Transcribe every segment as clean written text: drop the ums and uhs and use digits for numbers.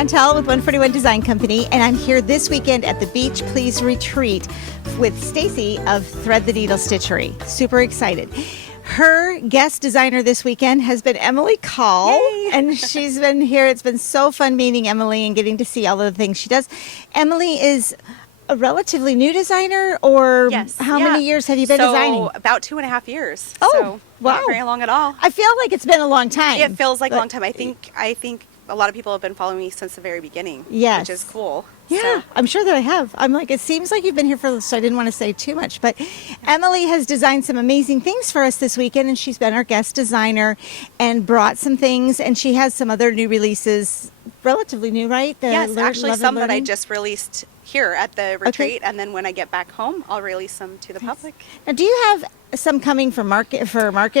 Chantelle with 141 Design Company, and I'm here this weekend at the Beach Please Retreat with Stacy of Thread the Needle Stitchery. Super excited. Her guest designer this weekend has been Emily Call, and she's been here. It's been so fun meeting Emily and getting to see all of the things she does. Emily is a relatively new designer, or yes. How many years have you been designing? About 2.5 years. Oh, so wow. Not very long at all. I feel like it's been a long time. It feels like a long time. I think a lot of people have been following me since the very beginning. Yes. Which is cool. Yeah, so. I'm sure that I have. I'm like, it seems like you've been here so I didn't want to say too much. But Emily has designed some amazing things for us this weekend, and she's been our guest designer and brought some things, and she has some other new releases, relatively new, right? Yes, actually some that I just released here at the retreat, and then when I get back home, I'll release them to the public. Now, do you have some coming for market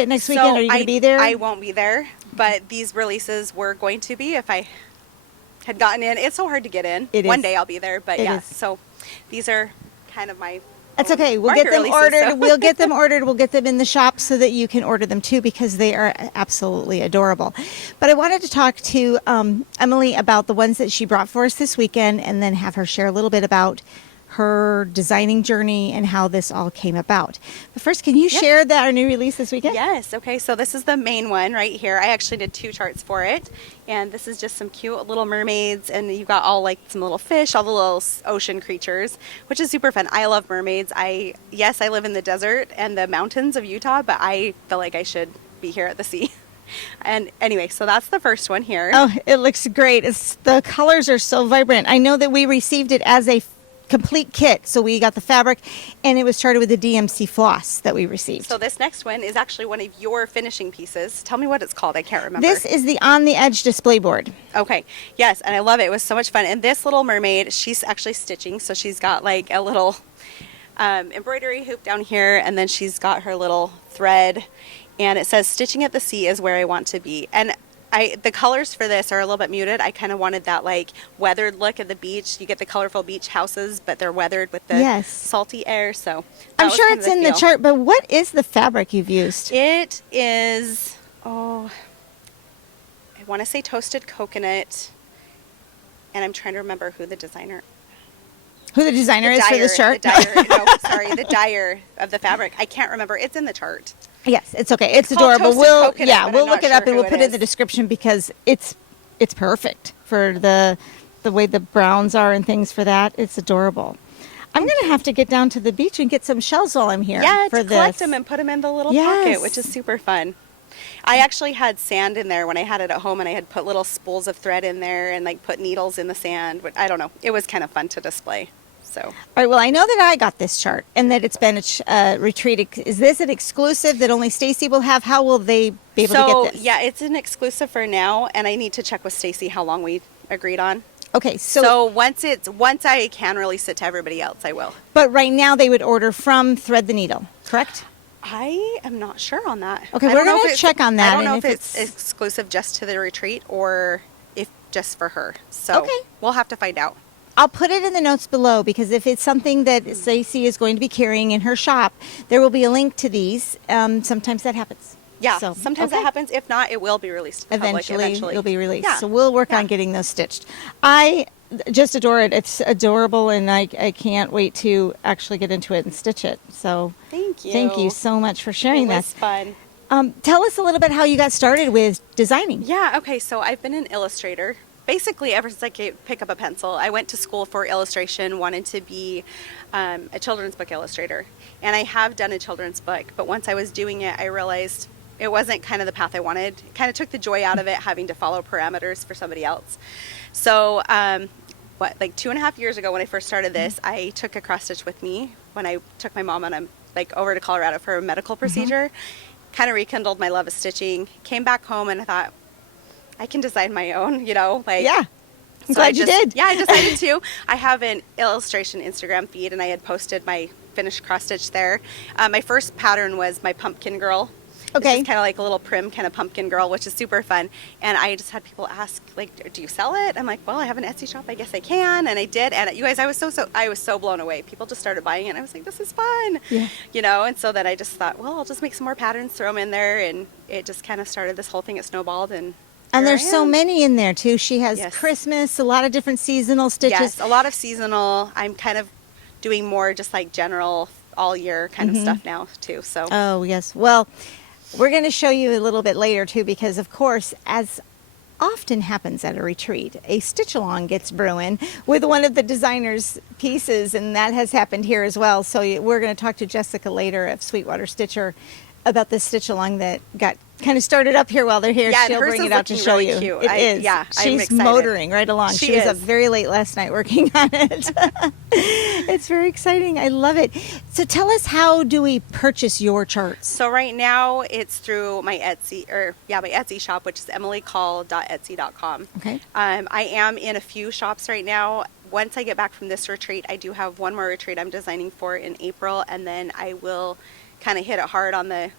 next weekend? Are you going to be there? I won't be there, but these releases were going to be if I had gotten in. It's so hard to get in. One day I'll be there, but yeah. So these are kind of my. That's okay. We'll get them ordered. We'll get them ordered. We'll get them in the shop so that you can order them too, because they are absolutely adorable. But I wanted to talk to Emily about the ones that she brought for us this weekend, and then have her share a little bit about her designing journey and how this all came about. But first, can you share our new release this weekend? Yes. Okay. So this is the main one right here. I actually did 2 charts for it, and this is just some cute little mermaids, and you've got all like some little fish, all the little ocean creatures, which is super fun. I love mermaids. I live in the desert and the mountains of Utah, but I feel like I should be here at the sea. And anyway, so that's the first one here. Oh, it looks great. The colors are so vibrant. I know that we received it as a complete kit, so we got the fabric, and it was started with the DMC floss that we received. So this next one is actually one of your finishing pieces. Tell me what it's called. I can't remember. This is the On the Edge display board. Okay. Yes, and I love it. It was so much fun. And this little mermaid, she's actually stitching, so she's got like a little embroidery hoop down here, and then she's got her little thread, and it says "Stitching at the sea is where I want to be." And the colors for this are a little bit muted. I kind of wanted that like weathered look at the beach. You get the colorful beach houses, but they're weathered with the salty air. So I'm sure it's in the chart, but what is the fabric you've used? It is, I want to say toasted coconut, and I'm trying to remember who the designer is for this chart. The dyer of the fabric. I can't remember. It's in the chart. Yes, it's okay. It's adorable. We'll look it up and we'll put it in the description, because it's perfect for the way the browns are and things for that. It's adorable. I'm going to have to get down to the beach and get some shells while I'm here. Yeah, to collect them and put them in the little pocket, which is super fun. I actually had sand in there when I had it at home, and I had put little spools of thread in there and like put needles in the sand. But I don't know. It was kind of fun to display. So. All right, well, I know that I got this chart and that it's been a retreat. Is this an exclusive that only Stacy will have? How will they be able to get this? Yeah, it's an exclusive for now, and I need to check with Stacy how long we agreed on. Okay, so once I can release it to everybody else, I will. But right now they would order from Thread the Needle, correct? I am not sure on that. Okay, we're going to check on that. I don't know if it's exclusive just to the retreat or if just for her. So we'll have to find out. I'll put it in the notes below, because if it's something that Stacy is going to be carrying in her shop, there will be a link to these. Sometimes that happens. Yeah, so, sometimes that happens. If not, it will be released to the public eventually. It'll be released. Yeah. So we'll work on getting those stitched. I just adore it. It's adorable, and I can't wait to actually get into it and stitch it. So thank you. Thank you so much for sharing that. It was fun. Tell us a little bit how you got started with designing. Yeah, okay, so I've been an illustrator basically ever since I could pick up a pencil. I went to school for illustration, wanted to be a children's book illustrator, and I have done a children's book, but once I was doing it, I realized it wasn't kind of the path I wanted. It kind of took the joy out of it, having to follow parameters for somebody else. So like 2.5 years ago when I first started this, I took a cross stitch with me when I took my mom over to Colorado for a medical procedure. Kind of rekindled my love of stitching. Came back home and I thought, I can design my own, Yeah. I'm glad you did. Yeah, I decided to. I have an illustration Instagram feed, and I had posted my finished cross stitch there. My first pattern was my pumpkin girl. Okay. It's kind of like a little prim kind of pumpkin girl, which is super fun. And I just had people ask, like, do you sell it? I'm like, well, I have an Etsy shop. I guess I can. And I did. And you guys, I was so blown away. People just started buying it. And I was like, this is fun. Yeah. And so then I just thought, well, I'll just make some more patterns, throw them in there. And it just kind of started, this whole thing. It snowballed, and And here there's I so am. many in there too. She has Yes. Christmas, a lot of different seasonal stitches. Yes, a lot of seasonal. I'm kind of doing more just like general all year kind of stuff now too. So Oh, yes. Well, we're going to show you a little bit later too, because of course, as often happens at a retreat, a stitch along gets brewing with one of the designer's pieces, and that has happened here as well. So we're going to talk to Jessica later of Sweetwater Stitcher about this stitch along that got kind of started up here while they're here. Yeah, and She'll hers bring is it out to looking show really you. cute. It is. Yeah, I'm she's excited. motoring right along. She was is. up very late last night working on it. It's very exciting. I love it. So tell us, how do we purchase your charts? So right now it's through my Etsy, my Etsy shop, which is emilycall.etsy.com. Okay. I am in a few shops right now. Once I get back from this retreat, I do have one more retreat I'm designing for in April, and then I will kind of hit it hard on the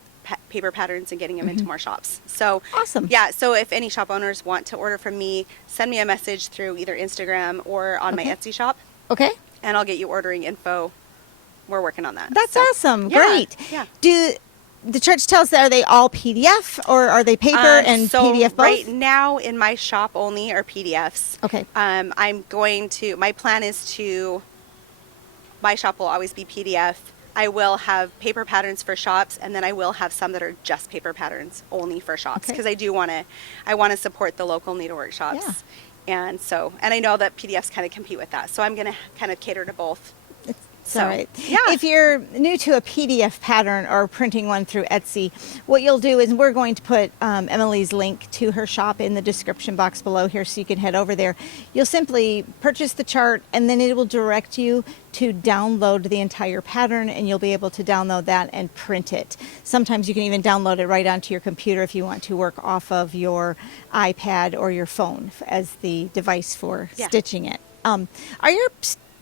paper patterns and getting them into more shops. So Awesome. Yeah, so if any shop owners want to order from me, send me a message through either Instagram or on my Etsy shop, Okay. and I'll get you ordering info. We're working on that. That's So, awesome. yeah, Great. Yeah. Do the charts tell us, are they all PDF or are they paper and so PDF both? right now in my shop only are PDFs. Okay. My plan is to, my shop will always be PDF. I will have paper patterns for shops, and then I will have some that are just paper patterns only for shops, Okay. because I want to support the local needlework shops. Yeah. And I know that PDFs kind of compete with that. So I'm going to kind of cater to both. It's all right. Yeah. If you're new to a PDF pattern or printing one through Etsy, what you'll do is we're going to put Emily's link to her shop in the description box below here, so you can head over there. You'll simply purchase the chart, and then it will direct you to download the entire pattern, and you'll be able to download that and print it. Sometimes you can even download it right onto your computer if you want to work off of your iPad or your phone as the device for stitching it. Are your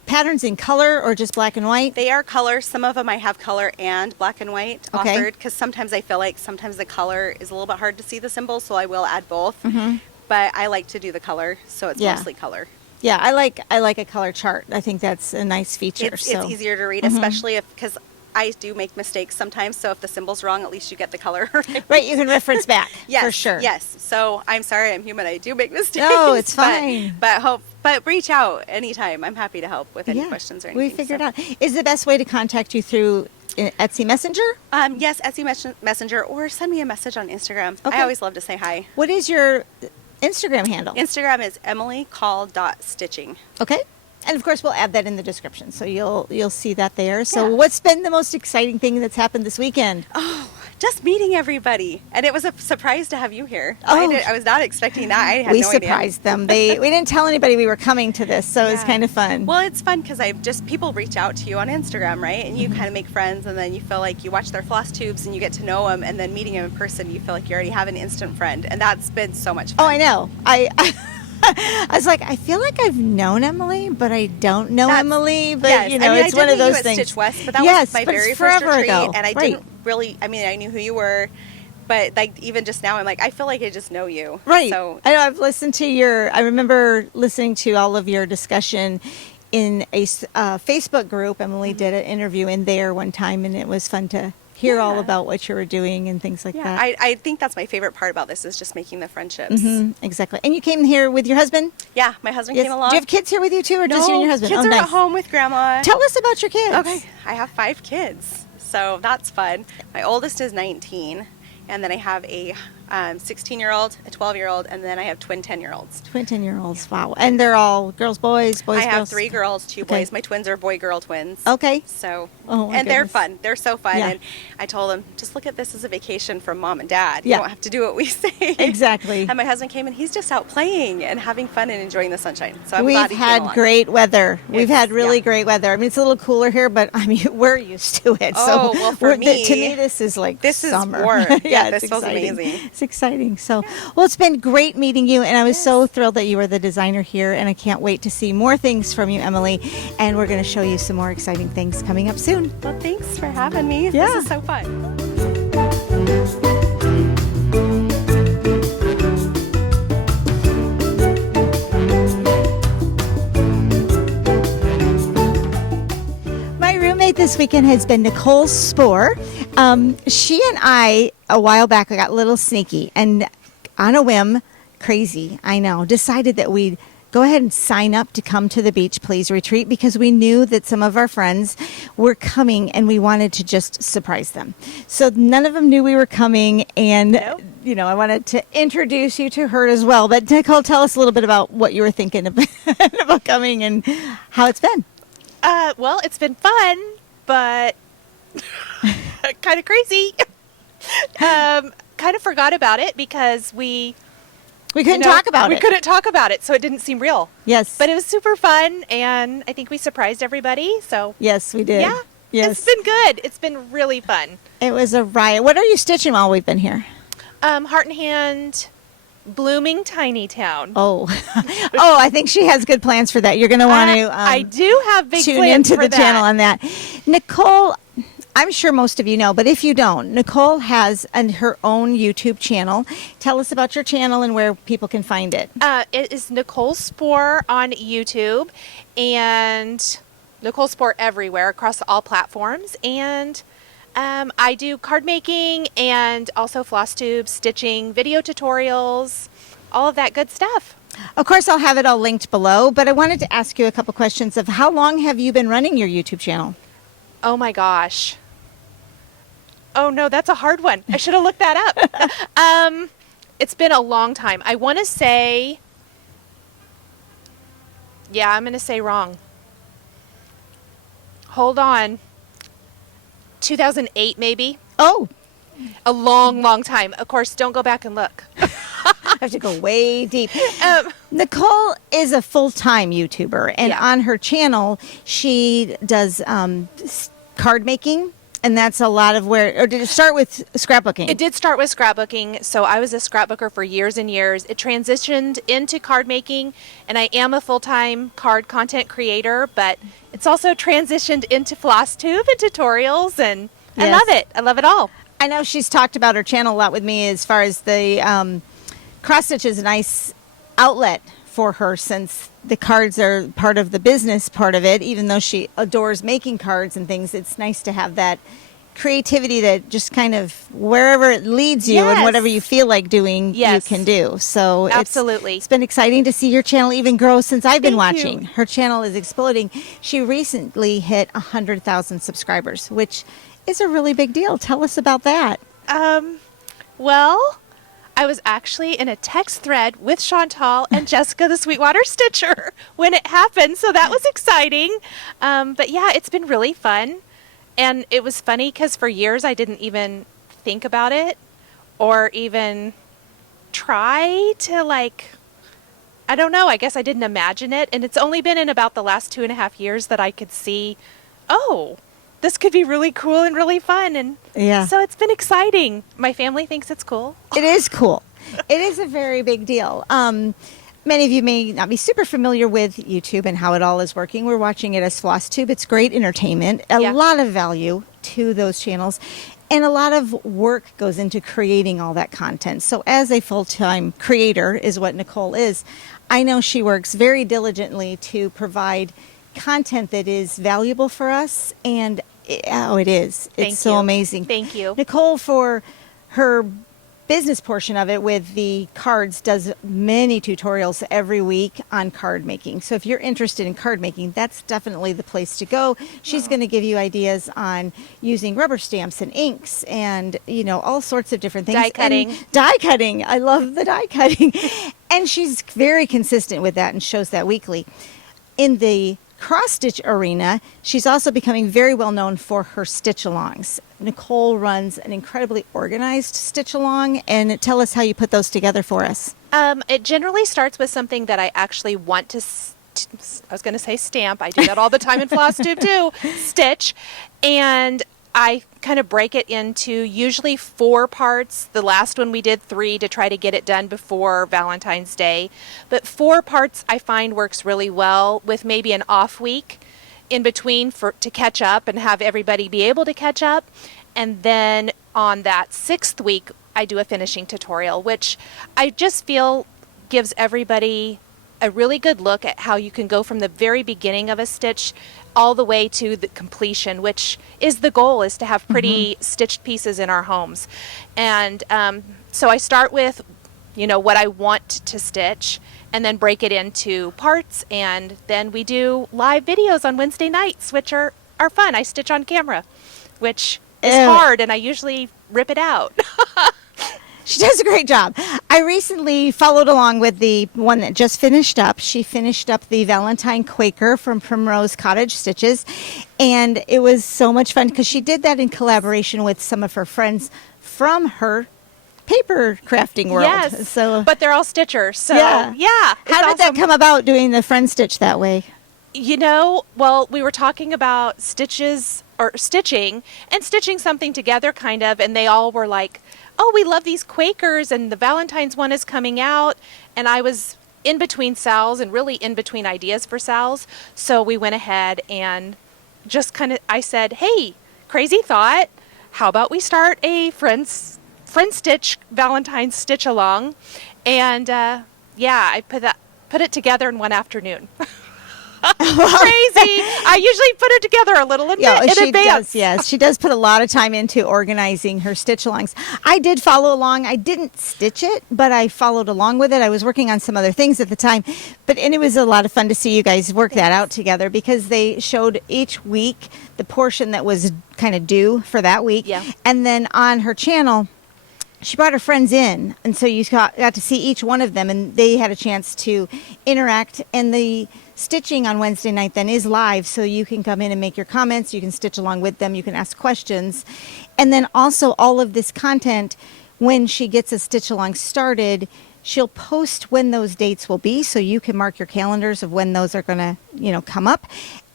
patterns in color or just black and white? They are color. Some of them I have color and black and white Okay. offered, because sometimes I feel like sometimes the color is a little bit hard to see the symbols, so I will add both. But I like to do the color, so it's Yeah. mostly color. Yeah, I like a color chart. I think that's a nice feature. It's easier to read, especially because I do make mistakes sometimes. So if the symbol's wrong, at least you get the color right. Right, you can reference back. Yes, for sure. Yes. So I'm sorry, I'm human. I do make mistakes. No, it's fine. But reach out anytime. I'm happy to help with any Yeah, questions or anything. we figured out. Is the best way to contact you through Etsy Messenger? Yes, Etsy Messenger, or send me a message on Instagram. Okay. I always love to say hi. What is your Instagram handle? Instagram is emilycall.stitching. Okay. And of course, we'll add that in the description, so you'll see that there. So, what's been the most exciting thing that's happened this weekend? Oh, just meeting everybody, and it was a surprise to have you here. Oh. I was not expecting that. I had We no idea. surprised them. We didn't tell anybody we were coming to this, so it was Yeah. kind of fun. Well, it's fun because people reach out to you on Instagram, right? And you kind of make friends, and then you feel like you watch their floss tubes and you get to know them, and then meeting them in person, you feel like you already have an instant friend, and that's been so much fun. Oh, I know. I was like, I feel like I've known Emily, but I don't know Emily. But yes. you know, I mean, it's I one did of meet you those at things. Stitch West, but that Yes, was my but it's very first forever retreat, ago. and I Right. didn't really. I mean, I knew who you were, but like even just now, I'm like, I feel like I just know you. Right. So I know I've listened to I remember listening to all of your discussion in a Facebook group. Emily did an interview in there one time, and it was fun to hear all Yeah. about what you were doing and things like yeah, that. I think that's my favorite part about this is just making the friendships. Exactly. And you came here with your husband? Yeah, my husband Yes. came along. Do you have kids here with you too, or just you and your husband? Kids Oh, are nice. at home with grandma. Tell us about your kids. Okay, I have 5 kids, so that's fun. My oldest is 19, and then I have a 16-year-old, a 12-year-old, and then I have twin 10-year-olds. Twin 10-year-olds. Wow. And they're all girls, boys, I have girls? 3 girls, 2 Okay. boys. My twins are boy-girl twins. Okay. So, Oh, my and they're goodness. fun. They're so fun. Yeah. And I told them, just look at this as a vacation from mom and dad. You Yeah. don't have to do what we say. Exactly. And my husband came and he's just out playing and having fun and enjoying the sunshine. So I'm We've glad he came had along. great weather. We've It's- had really yeah. great weather. I mean, it's a little cooler here, but I mean, we're used to it. Oh, so well, for to me, me, this is like this is summer. warm. Yeah, it's this feels exciting. amazing. It's exciting. So, well, it's been great meeting you, and I was so thrilled that you were the designer here, and I can't wait to see more things from you, Emily. And we're going to show you some more exciting things coming up soon. Well, thanks for having me. Yeah. This is so fun. My roommate this weekend has been Nichol Spohr. She and I, a while back, got a little sneaky and on a whim crazy, I know, decided that we'd go ahead and sign up to come to the Beach Please retreat because we knew that some of our friends were coming and we wanted to just surprise them. So none of them knew we were coming, and I wanted to introduce you to her as well. But Nichol, tell us a little bit about what you were thinking about coming and how it's been. Well, it's been fun, but kind of crazy. Kind of forgot about it because we couldn't talk about it. We couldn't talk about it, so it didn't seem real. Yes. But it was super fun, and I think we surprised everybody. So yes, we did. Yeah. Yes. It's been good. It's been really fun. It was a riot. What are you stitching while we've been here? Heart and Hand, blooming tiny town. Oh, I think she has good plans for that. You're going to want to. I do have big tune plans into for the channel on that. Nichol, I'm sure most of you know, but if you don't, Nichol has her own YouTube channel. Tell us about your channel and where people can find it. It is Nichol Spohr on YouTube, and Nichol Spohr everywhere across all platforms. And I do card making and also Flosstube, stitching, video tutorials, all of that good stuff. Of course, I'll have it all linked below, but I wanted to ask you a couple questions of how long have you been running your YouTube channel? Oh my gosh. Oh no, that's a hard one. I should have looked that up. It's been a long time. I want to say, yeah, I'm going to say wrong. Hold on. 2008 maybe. Oh, a long time. Of course, don't go back and look. I have to go way deep. Nichol is a full-time YouTuber, and on her channel, she does card making, and that's a lot of or did it start with scrapbooking? It did start with scrapbooking, so I was a scrapbooker for years and years. It transitioned into card making, and I am a full-time card content creator, but it's also transitioned into Flosstube and tutorials, and I love it. I love it all. I know she's talked about her channel a lot with me as far as the cross stitch is a nice outlet for her, since the cards are part of the business part of it. Even though she adores making cards and things, it's nice to have that creativity that just kind of wherever it leads you and whatever you feel like doing, you can do. So absolutely, it's been exciting to see your channel even grow since I've been watching. You. Her channel is exploding. She recently hit 100,000 subscribers, which is a really big deal. Tell us about that. Well, I was actually in a text thread with Chantelle and Jessica, the Sweetwater Stitcher, when it happened. So that was exciting. But yeah, it's been really fun. And it was funny because for years I didn't even think about it or even try to, like, I don't know, I guess I didn't imagine it. And it's only been in about the last 2.5 years that I could see, oh, this could be really cool and really fun. And so it's been exciting. My family thinks it's cool. It is cool. It is a very big deal. Many of you may not be super familiar with YouTube and how it all is working. We're watching it as Flosstube. It's great entertainment, a lot of value to those channels, and a lot of work goes into creating all that content. So as a full-time creator is what Nichol is, I know she works very diligently to provide content that is valuable for us, and it is. It's so amazing. Thank you. Nichol, for her business portion of it with the cards, does many tutorials every week on card making. So if you're interested in card making, that's definitely the place to go. She's going to give you ideas on using rubber stamps and inks and, all sorts of different things. Die cutting. Die cutting. I love the die cutting. And she's very consistent with that and shows that weekly. In the cross-stitch arena, she's also becoming very well known for her stitch-alongs. Nichol runs an incredibly organized stitch-along, and tell us how you put those together for us. It generally starts with something that I actually want to, I was going to say stamp. I do that all the time in Flosstube too, stitch. And I kind of break it into usually 4 parts. The last one we did 3 to try to get it done before Valentine's Day. But 4 parts I find works really well, with maybe an off week in between to catch up and have everybody be able to catch up. And then on that 6th week, I do a finishing tutorial, which I just feel gives everybody a really good look at how you can go from the very beginning of a stitch all the way to the completion, which is the goal, is to have pretty stitched pieces in our homes. And so I start with what I want to stitch, and then break it into parts. And then we do live videos on Wednesday nights, which are fun. I stitch on camera, which is hard, and I usually rip it out. She does a great job. I recently followed along with the one that just finished up. She finished up the Valentine Quaker from Primrose Cottage Stitches, and it was so much fun because she did that in collaboration with some of her friends from her paper crafting world. Yes, so, but they're all stitchers. So yeah. it's How did that come about, doing the friend stitch that way? Well, we were talking about stitches or stitching and stitching something together kind of, and they all were like, oh, we love these Quakers, and the Valentine's one is coming out. And I was in between sals and really in between ideas for sals. So we went ahead and just I said, hey, crazy thought, how about we start a friend stitch Valentine's stitch along? And I put it together in one afternoon. Crazy. I usually put it together a little in advance. Yes, she does put a lot of time into organizing her stitch alongs. I did follow along. I didn't stitch it, but I followed along with it. I was working on some other things at the time, and it was a lot of fun to see you guys work that out together, because they showed each week the portion that was kind of due for that week. Yeah. And then on her channel, she brought her friends in, and so you got to see each one of them, and they had a chance to interact. And the stitching on Wednesday night then is live, so you can come in and make your comments. You can stitch along with them. You can ask questions. And then also all of this content, when she gets a stitch along started, she'll post when those dates will be, so you can mark your calendars of when those are going to, come up.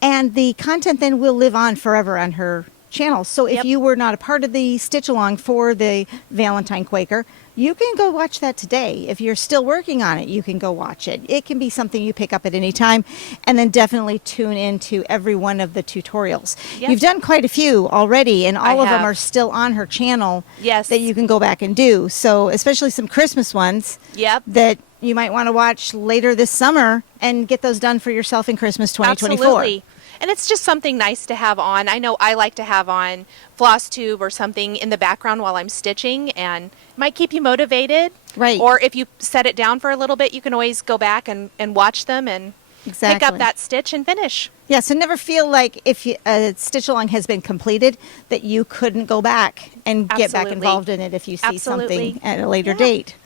And the content then will live on forever on her channel. So if you were not a part of the stitch along for the Valentine Quaker, you can go watch that today. If you're still working on it, you can go watch it. It can be something you pick up at any time, and then definitely tune into every one of the tutorials. Yep. You've done quite a few already, and all of them have. are still on her channel. Yes. That you can go back and do. So especially some Christmas ones. Yep. That you might want to watch later this summer and get those done for yourself in Christmas 2024. Absolutely. And it's just something nice to have on. I know I like to have on Flosstube or something in the background while I'm stitching, and it might keep you motivated. Right. Or if you set it down for a little bit, you can always go back and watch them and pick up that stitch and finish. Yeah, so never feel like if a stitch along has been completed that you couldn't go back and get back involved in it if you see something at a later date.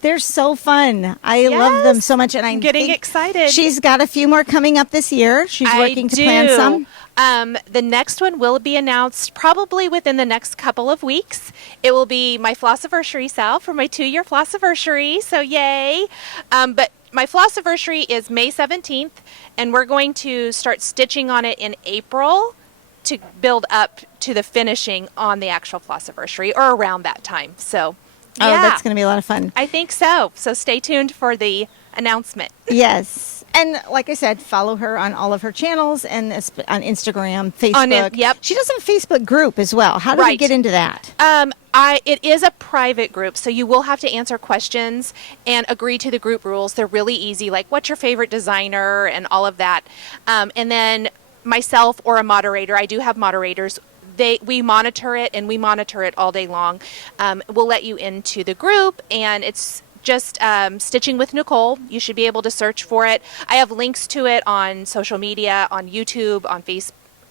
They're so fun. I love them so much, and I'm getting excited. She's got a few more coming up this year. She's working to plan some. The next one will be announced probably within the next couple of weeks. It will be my Flossanniversary sale for my 2-year Flossanniversary, so yay. But my Flossanniversary is May 17th, and we're going to start stitching on it in April to build up to the finishing on the actual Flossanniversary, or around that time. So. Oh, that's going to be a lot of fun. I think so. So stay tuned for the announcement. Yes. And like I said, follow her on all of her channels and on Instagram, Facebook. Yep. She does have a Facebook group as well. How do we get into that? It is a private group, so you will have to answer questions and agree to the group rules. They're really easy, like what's your favorite designer and all of that. And then myself or a moderator, I do have moderators, we monitor it, and we monitor it all day long. We'll let you into the group, and it's just Stitching with Nichol. You should be able to search for it. I have links to it on social media, on YouTube,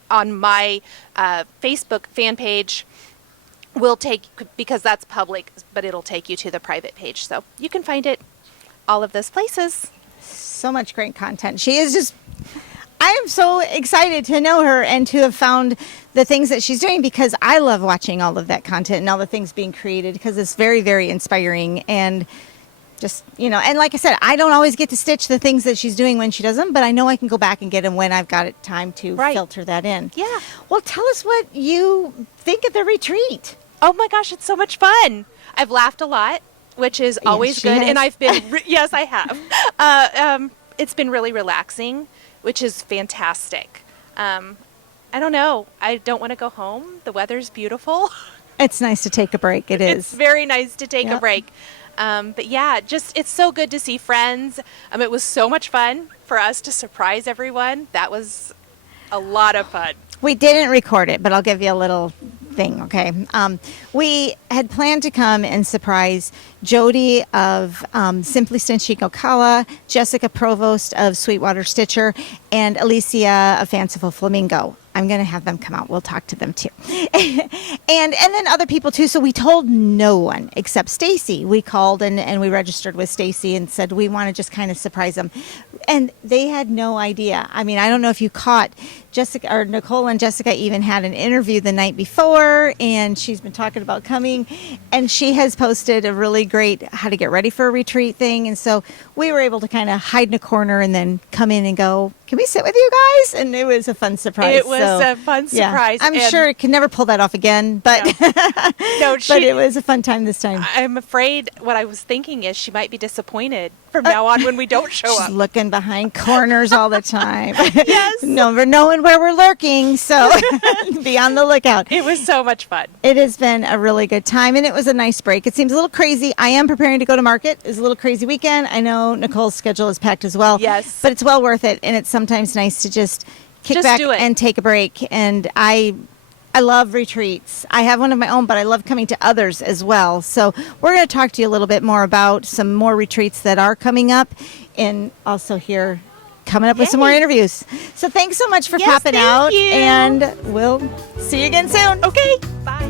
on my Facebook fan page. Will take, because that's public, but it'll take you to the private page. So you can find it all of those places. So much great content. She is just... I am so excited to know her and to have found the things that she's doing, because I love watching all of that content and all the things being created, because it's very, very inspiring. And just, and like I said, I don't always get to stitch the things that she's doing when she does them, but I know I can go back and get them when I've got it time to filter that in. Yeah. Well, tell us what you think of the retreat. Oh my gosh, it's so much fun. I've laughed a lot, which is always good. Has. And I've been, yes, I have. It's been really relaxing, which is fantastic. I don't know. I don't want to go home. The weather's beautiful. It's nice to take a break. It's very nice to take a break. But yeah, it's so good to see friends. It was so much fun for us to surprise everyone. That was a lot of fun. We didn't record it, but I'll give you a little thing, okay? We had planned to come and surprise Jodie of Simply Stitching Ocala, Jessica Provost of Sweetwater Stitcher, and Alicia of Fanciful Flamingo. I'm going to have them come out. We'll talk to them too. and then other people too. So we told no one except Stacy. We called and we registered with Stacy and said we want to just kind of surprise them. And they had no idea. I mean, I don't know if you caught Jessica or Nichol and Jessica even had an interview the night before, and she's been talking about coming, and she has posted a really great how to get ready for a retreat thing. And so we were able to kind of hide in a corner and then come in and go, can we sit with you guys? And it was a fun surprise. It was a fun surprise. I'm sure it can never pull that off again, but no, but it was a fun time this time. I'm afraid what I was thinking is she might be disappointed from now on when we don't show She's up. looking behind corners all the time. Yes. Never knowing where we're lurking, so be on the lookout. It was so much fun. It has been a really good time, and it was a nice break. It seems a little crazy. I am preparing to go to market. It's a little crazy weekend. I know Nicole's schedule is packed as well. Yes. But it's well worth it, and it's sometimes nice to just kick back do it. and take a break. And I love retreats. I have one of my own, but I love coming to others as well. So we're going to talk to you a little bit more about some more retreats that are coming up, and also here coming up with some more interviews. So thanks so much for popping out, you. and we'll see you again soon. Okay, bye.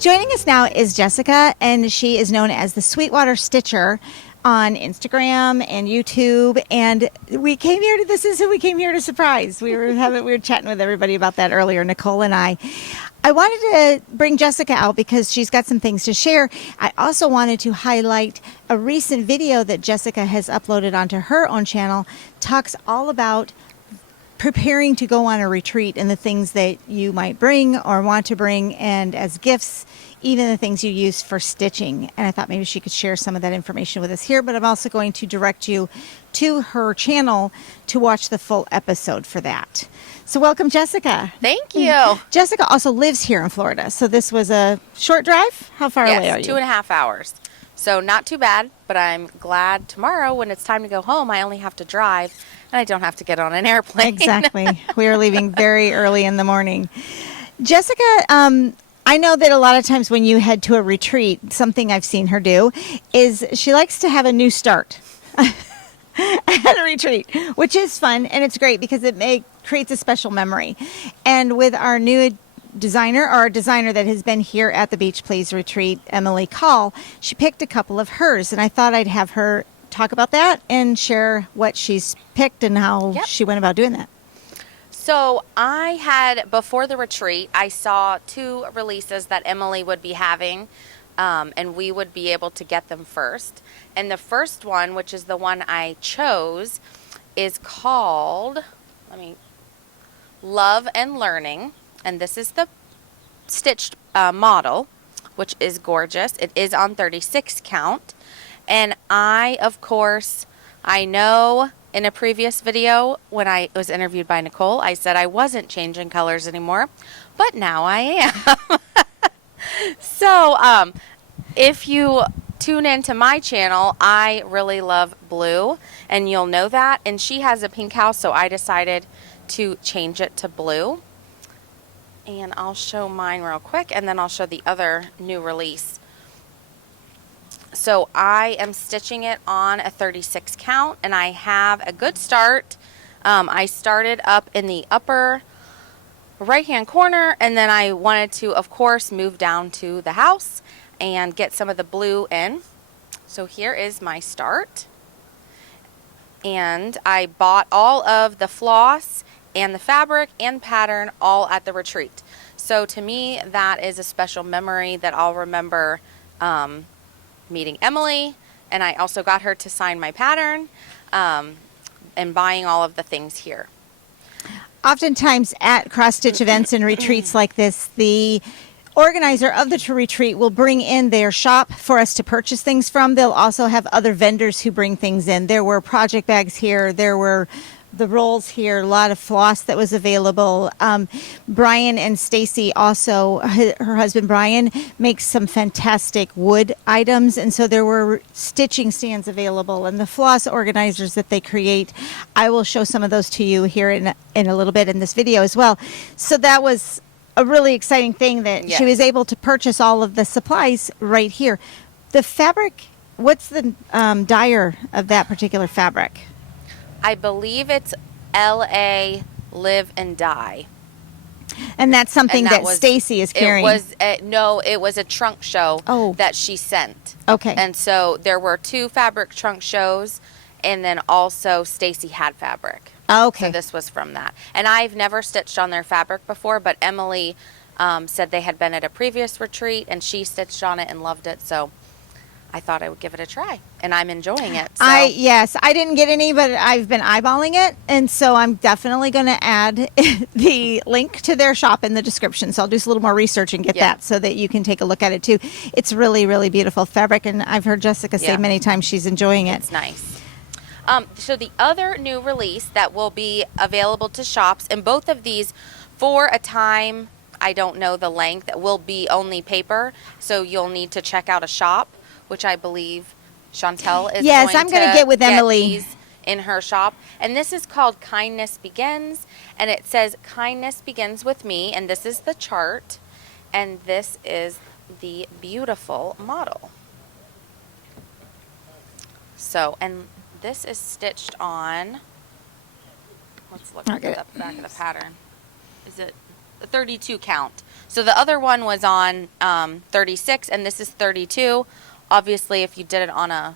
Joining us now is Jessica, and she is known as the Sweetwater Stitcher on Instagram and YouTube. And this is who we came here to surprise. We were chatting with everybody about that earlier, Nichol and I. I wanted to bring Jessica out because she's got some things to share. I also wanted to highlight a recent video that Jessica has uploaded onto her own channel, talks all about preparing to go on a retreat and the things that you might bring or want to bring, and as gifts, even the things you use for stitching. And I thought maybe she could share some of that information with us here, but I'm also going to direct you to her channel to watch the full episode for that. So welcome, Jessica. Thank you. Jessica also lives here in Florida, so this was a short drive. How far away are you? 2.5 hours. So not too bad, but I'm glad tomorrow when it's time to go home, I only have to drive and I don't have to get on an airplane. Exactly. We are leaving very early in the morning. Jessica, I know that a lot of times when you head to a retreat, something I've seen her do is she likes to have a new start at a retreat, which is fun, and it's great because it creates a special memory. And with our new designer, or a designer that has been here at the Beach Please retreat, Emily Call, she picked a couple of hers, and I thought I'd have her talk about that and share what she's picked and how she went about doing that. So I had, before the retreat, I saw 2 releases that Emily would be having, and we would be able to get them first. And the first one, which is the one I chose, is called, Love and Learning. And this is the stitched model, which is gorgeous. It is on 36 count. And I, of course, I know in a previous video when I was interviewed by Nichol, I said I wasn't changing colors anymore, but now I am. So if you tune into my channel, I really love blue, and you'll know that. And she has a pink house, so I decided to change it to blue. And I'll show mine real quick, and then I'll show the other new release. So I am stitching it on a 36 count, and I have a good start. I started up in the upper right hand corner, and then I wanted to, of course, move down to the house and get some of the blue in. So here is my start. And I bought all of the floss and the fabric and pattern all at the retreat. So to me, that is a special memory that I'll remember meeting Emily, and I also got her to sign my pattern and buying all of the things here. Oftentimes at cross-stitch events and retreats like this, the organizer of the retreat will bring in their shop for us to purchase things from. They'll also have other vendors who bring things in. There were project bags here. There were the rolls here, a lot of floss that was available. Brian and Stacy also, her husband Brian, makes some fantastic wood items, and so there were stitching stands available and the floss organizers that they create. I will show some of those to you here in a little bit in this video as well. So that was a really exciting thing that she was able to purchase all of the supplies right here. The fabric, what's the dyer of that particular fabric? I believe it's LA Live and Die. And that's something And that Stacy is carrying. It was a trunk show that she sent. Okay. And so there were 2 fabric trunk shows, and then also Stacy had fabric. Okay. So this was from that. And I've never stitched on their fabric before, but Emily said they had been at a previous retreat, and she stitched on it and loved it. So I thought I would give it a try, and I'm enjoying it. So. I didn't get any, but I've been eyeballing it, and so I'm definitely going to add the link to their shop in the description. So I'll do a little more research and get that so that you can take a look at it too. It's really, really beautiful fabric, and I've heard Jessica say many times she's enjoying it. It's nice. So the other new release that will be available to shops, and both of these for a time, I don't know the length, will be only paper, so you'll need to check out a shop, which I believe Chantelle is I'm going to get with Emily these in her shop. And this is called Kindness Begins, and it says Kindness Begins with Me, and this is the chart, and this is the beautiful model. So, and this is stitched on, let's look at the back of the pattern. Is it the 32 count? So the other one was on 36, and this is 32. Obviously, if you did it on a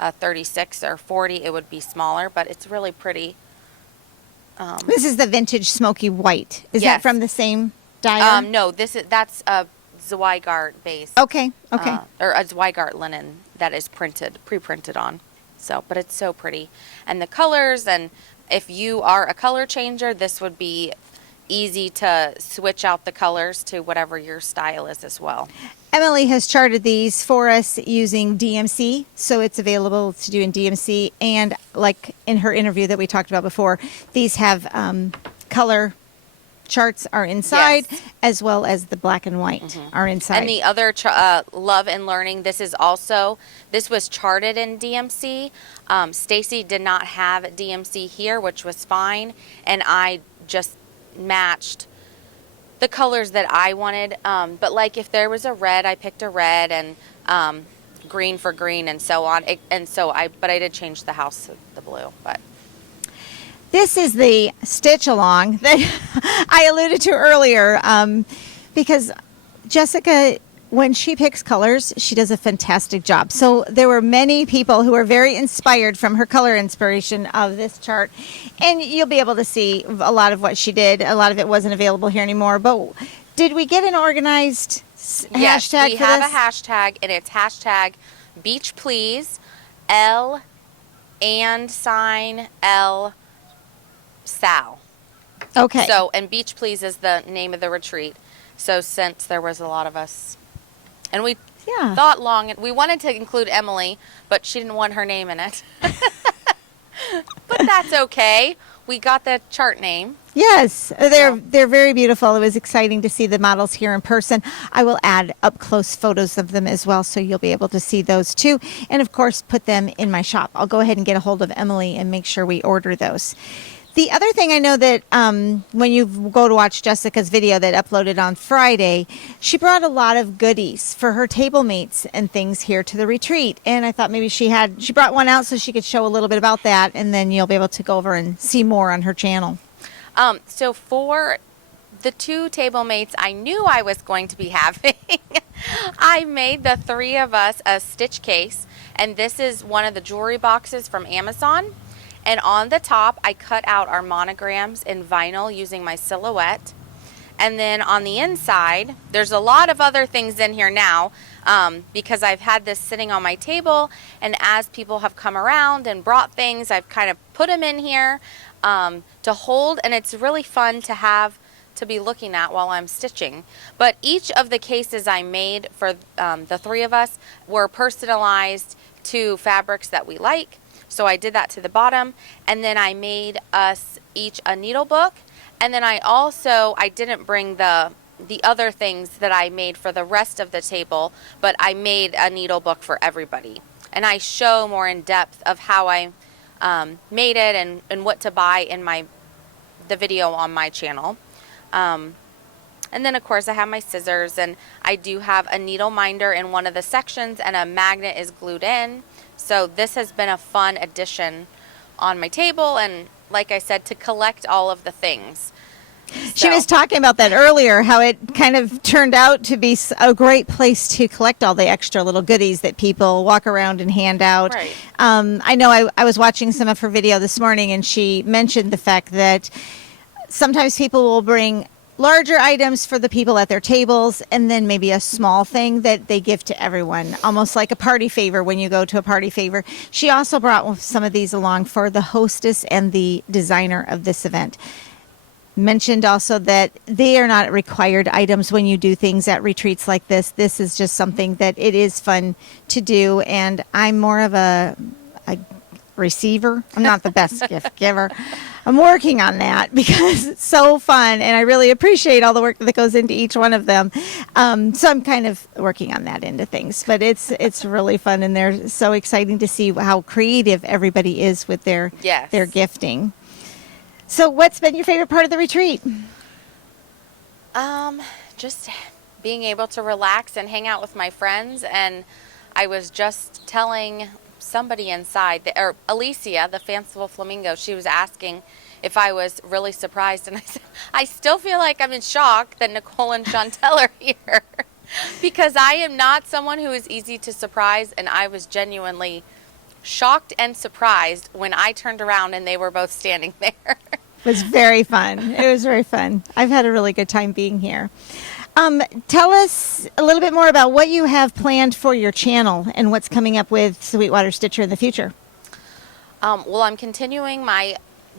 36 or 40, it would be smaller, but it's really pretty. This is the vintage smoky white. Is that from the same dyer? No, that's a Zweigart base. Okay. Or a Zweigart linen that is pre-printed on. So, but it's so pretty. And the colors, and if you are a color changer, this would be easy to switch out the colors to whatever your style is as well. Emily has charted these for us using DMC, so it's available to do in DMC, and like in her interview that we talked about before, these have color charts are inside, as well as the black and white are inside. And the other Love and Learning, this was charted in DMC. Stacy did not have DMC here, which was fine, and I just matched the colors that I wanted, but like if there was a red, I picked a red, and green for green, and so on. But I did change the house to the blue. But this is the stitch along that I alluded to earlier, because Jessica, when she picks colors, she does a fantastic job. So there were many people who were very inspired from her color inspiration of this chart. And you'll be able to see a lot of what she did. A lot of it wasn't available here anymore. But did we get an organized hashtag for this? We have a hashtag, and it's hashtag Beach Please, L and sign L Sal. Okay. So, and Beach Please is the name of the retreat. So since there was a lot of us, and we thought long, and we wanted to include Emily, but she didn't want her name in it. But that's okay. We got the chart name. Yes, they're very beautiful. It was exciting to see the models here in person. I will add up close photos of them as well, so you'll be able to see those too. And of course, put them in my shop. I'll go ahead and get a hold of Emily and make sure we order those. The other thing I know that when you go to watch Jessica's video that uploaded on Friday, she brought a lot of goodies for her table mates and things here to the retreat. And I thought maybe she brought one out so she could show a little bit about that, and then you'll be able to go over and see more on her channel. So for the 2 table mates I knew I was going to be having, I made the 3 of us a stitch case, and this is one of the jewelry boxes from Amazon. And on the top, I cut out our monograms in vinyl using my silhouette. And then on the inside, there's a lot of other things in here now, because I've had this sitting on my table, and as people have come around and brought things, I've kind of put them in here to hold, and it's really fun to have to be looking at while I'm stitching. But each of the cases I made for the three of us were personalized to fabrics that we like. So I did that to the bottom, and then I made us each a needle book. And then I didn't bring the other things that I made for the rest of the table, but I made a needle book for everybody. And I show more in depth of how I made it and what to buy in the video on my channel. And then of course I have my scissors, and I do have a needle minder in one of the sections, and a magnet is glued in. So this has been a fun addition on my table, and like I said, to collect all of the things. She was talking about that earlier, how it kind of turned out to be a great place to collect all the extra little goodies that people walk around and hand out. Right. I know I was watching some of her video this morning, and she mentioned the fact that sometimes people will bring larger items for the people at their tables, and then maybe a small thing that they give to everyone, almost like a party favor when you go to a party favor. She also brought some of these along for the hostess and the designer of this event. Mentioned also that they are not required items when you do things at retreats like this. This is just something that it is fun to do, and I'm more of a receiver. I'm not the best gift giver. I'm working on that because it's so fun, and I really appreciate all the work that goes into each one of them. So I'm kind of working on that end of things, but it's really fun, and they're so exciting to see how creative everybody is with their gifting. So what's been your favorite part of the retreat? Just being able to relax and hang out with my friends. And I was just telling somebody inside, or Alicia, the Fanciful Flamingo, she was asking if I was really surprised. And I said, I still feel like I'm in shock that Nichol and Chantelle are here. Because I am not someone who is easy to surprise. And I was genuinely shocked and surprised when I turned around and they were both standing there. It was very fun. It was very fun. I've had a really good time being here. Tell us a little bit more about what you have planned for your channel and what's coming up with Sweetwater Stitcher in the future. Well, I'm continuing my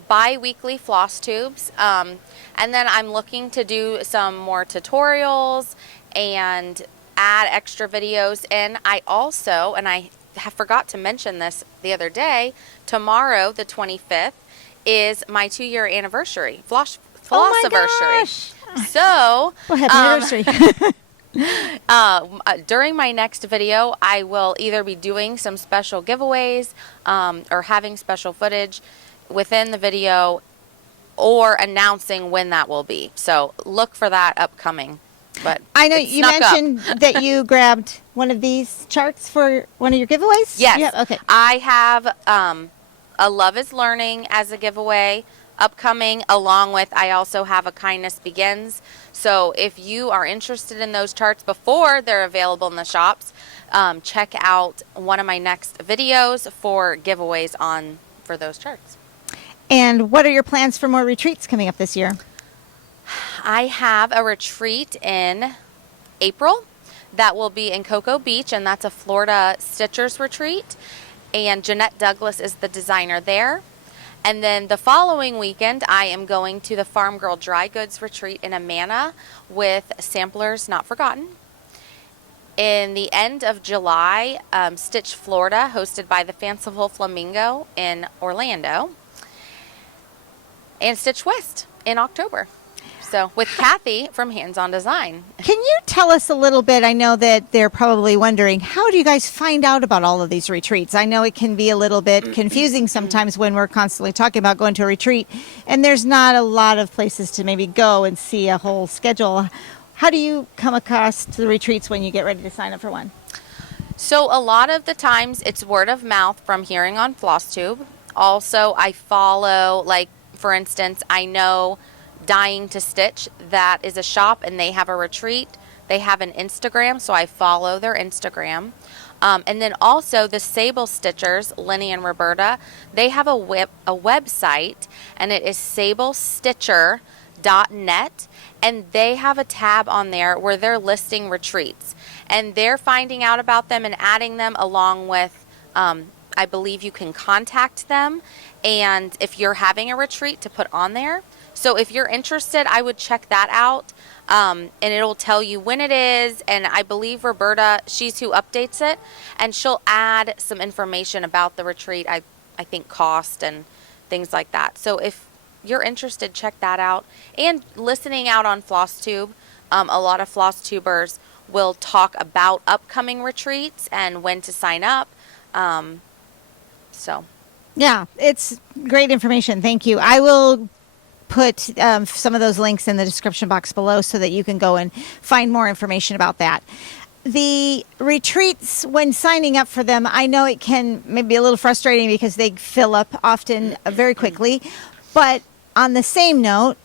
bi-weekly floss tubes, and then I'm looking to do some more tutorials and add extra videos in. I also, and I forgot to mention this the other day, tomorrow, the 25th, is my 2-year anniversary, Flossiversary. So, well, happy anniversary. During my next video, I will either be doing some special giveaways or having special footage within the video, or announcing when that will be. So look for that upcoming. But I know you mentioned that you grabbed one of these charts for one of your giveaways? Yes. Okay. I have a Love is Learning as a giveaway upcoming, along with I also have a Kindness Begins. So if you are interested in those charts before they're available in the shops, check out one of my next videos for giveaways for those charts. And what are your plans for more retreats coming up this year? I have a retreat in April that will be in Cocoa Beach, and that's a Florida Stitchers retreat. And Jeanette Douglas is the designer there. And then the following weekend, I am going to the Farm Girl Dry Goods retreat in Amana with Samplers Not Forgotten. In the end of July, Stitch Florida, hosted by the Fanciful Flamingo in Orlando. And Stitch West in October. So with Kathy from Hands On Design. Can you tell us a little bit? I know that they're probably wondering, how do you guys find out about all of these retreats? I know it can be a little bit confusing sometimes when we're constantly talking about going to a retreat and there's not a lot of places to maybe go and see a whole schedule. How do you come across the retreats when you get ready to sign up for one? So a lot of the times it's word of mouth from hearing on Flosstube. Also, I follow, like, for instance, I know Dying to Stitch, that is a shop, and they have a retreat. They have an Instagram, so I follow their Instagram. And then also the Sable Stitchers, Lenny and Roberta, they have a website, and it is sablestitcher.net, and they have a tab on there where they're listing retreats, and they're finding out about them and adding them, along with I believe you can contact them, and if you're having a retreat, to put on there. So if you're interested, I would check that out. And it'll tell you when it is. And I believe Roberta, she's who updates it, and she'll add some information about the retreat. I think cost and things like that. So if you're interested, check that out. And listening out on Flosstube, a lot of Flosstubers will talk about upcoming retreats and when to sign up. So. Yeah, it's great information. Thank you. I will put some of those links in the description box below so that you can go and find more information about that. The retreats, when signing up for them, I know it can maybe be a little frustrating because they fill up often very quickly. But on the same note,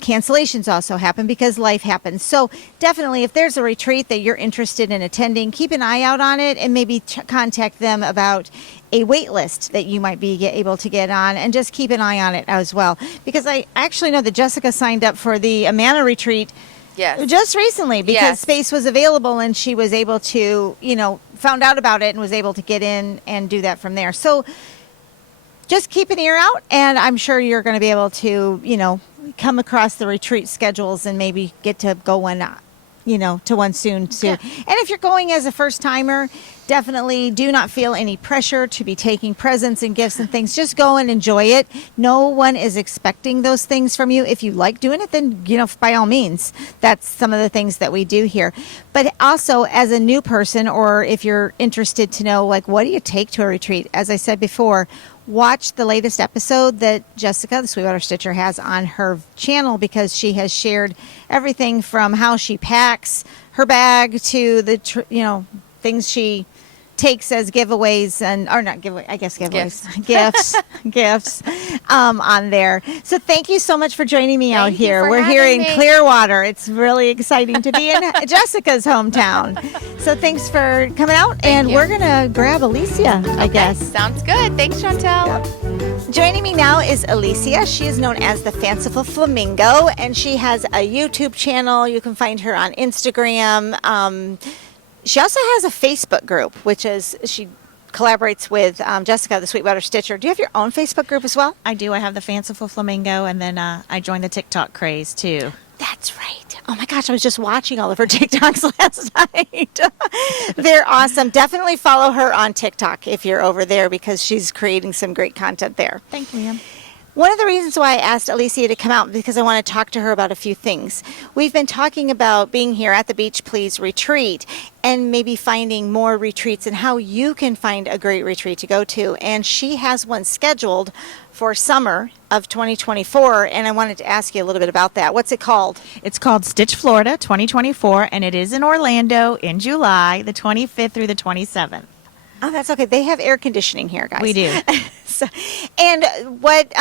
cancellations also happen because life happens. So definitely, if there's a retreat that you're interested in attending, keep an eye out on it and maybe contact them about a wait list that you might be able to get on, and just keep an eye on it as well. Because I actually know that Jessica signed up for the Amana retreat just recently because space was available and she was able to, found out about it and was able to get in and do that from there. So just keep an ear out, and I'm sure you're going to be able to, come across the retreat schedules and maybe get to go one, to one soon too. Yeah. And if you're going as a first timer, definitely do not feel any pressure to be taking presents and gifts and things. Just go and enjoy it. No one is expecting those things from you. If you like doing it, then, by all means, that's some of the things that we do here. But also as a new person, or if you're interested to know, what do you take to a retreat? As I said before, watch the latest episode that Jessica, the Sweetwater Stitcher, has on her channel, because she has shared everything from how she packs her bag to the, things she takes as giveaways gifts on there. So thank you so much for joining me out here. We're here in Clearwater. It's really exciting to be in Jessica's hometown. So thanks for coming out, and we're gonna grab Alicia, I guess. Sounds good. Thanks, Chantelle. Yep. Joining me now is Alicia. She is known as the Fanciful Flamingo, and she has a YouTube channel. You can find her on Instagram. She also has a Facebook group, which is she collaborates with Jessica, the Sweetwater Stitcher. Do you have your own Facebook group as well? I do. I have the Fanciful Flamingo, and then I joined the TikTok craze too. That's right. Oh my gosh, I was just watching all of her TikToks last night. They're awesome. Definitely follow her on TikTok if you're over there, because she's creating some great content there. Thank you, ma'am. One of the reasons why I asked Alicia to come out, because I want to talk to her about a few things. We've been talking about being here at the Beach Please retreat, and maybe finding more retreats and how you can find a great retreat to go to. And she has one scheduled for summer of 2024, and I wanted to ask you a little bit about that. What's it called? It's called Stitch Florida 2024, and it is in Orlando in July, the 25th through the 27th. Oh, that's okay. They have air conditioning here, guys. We do. And what do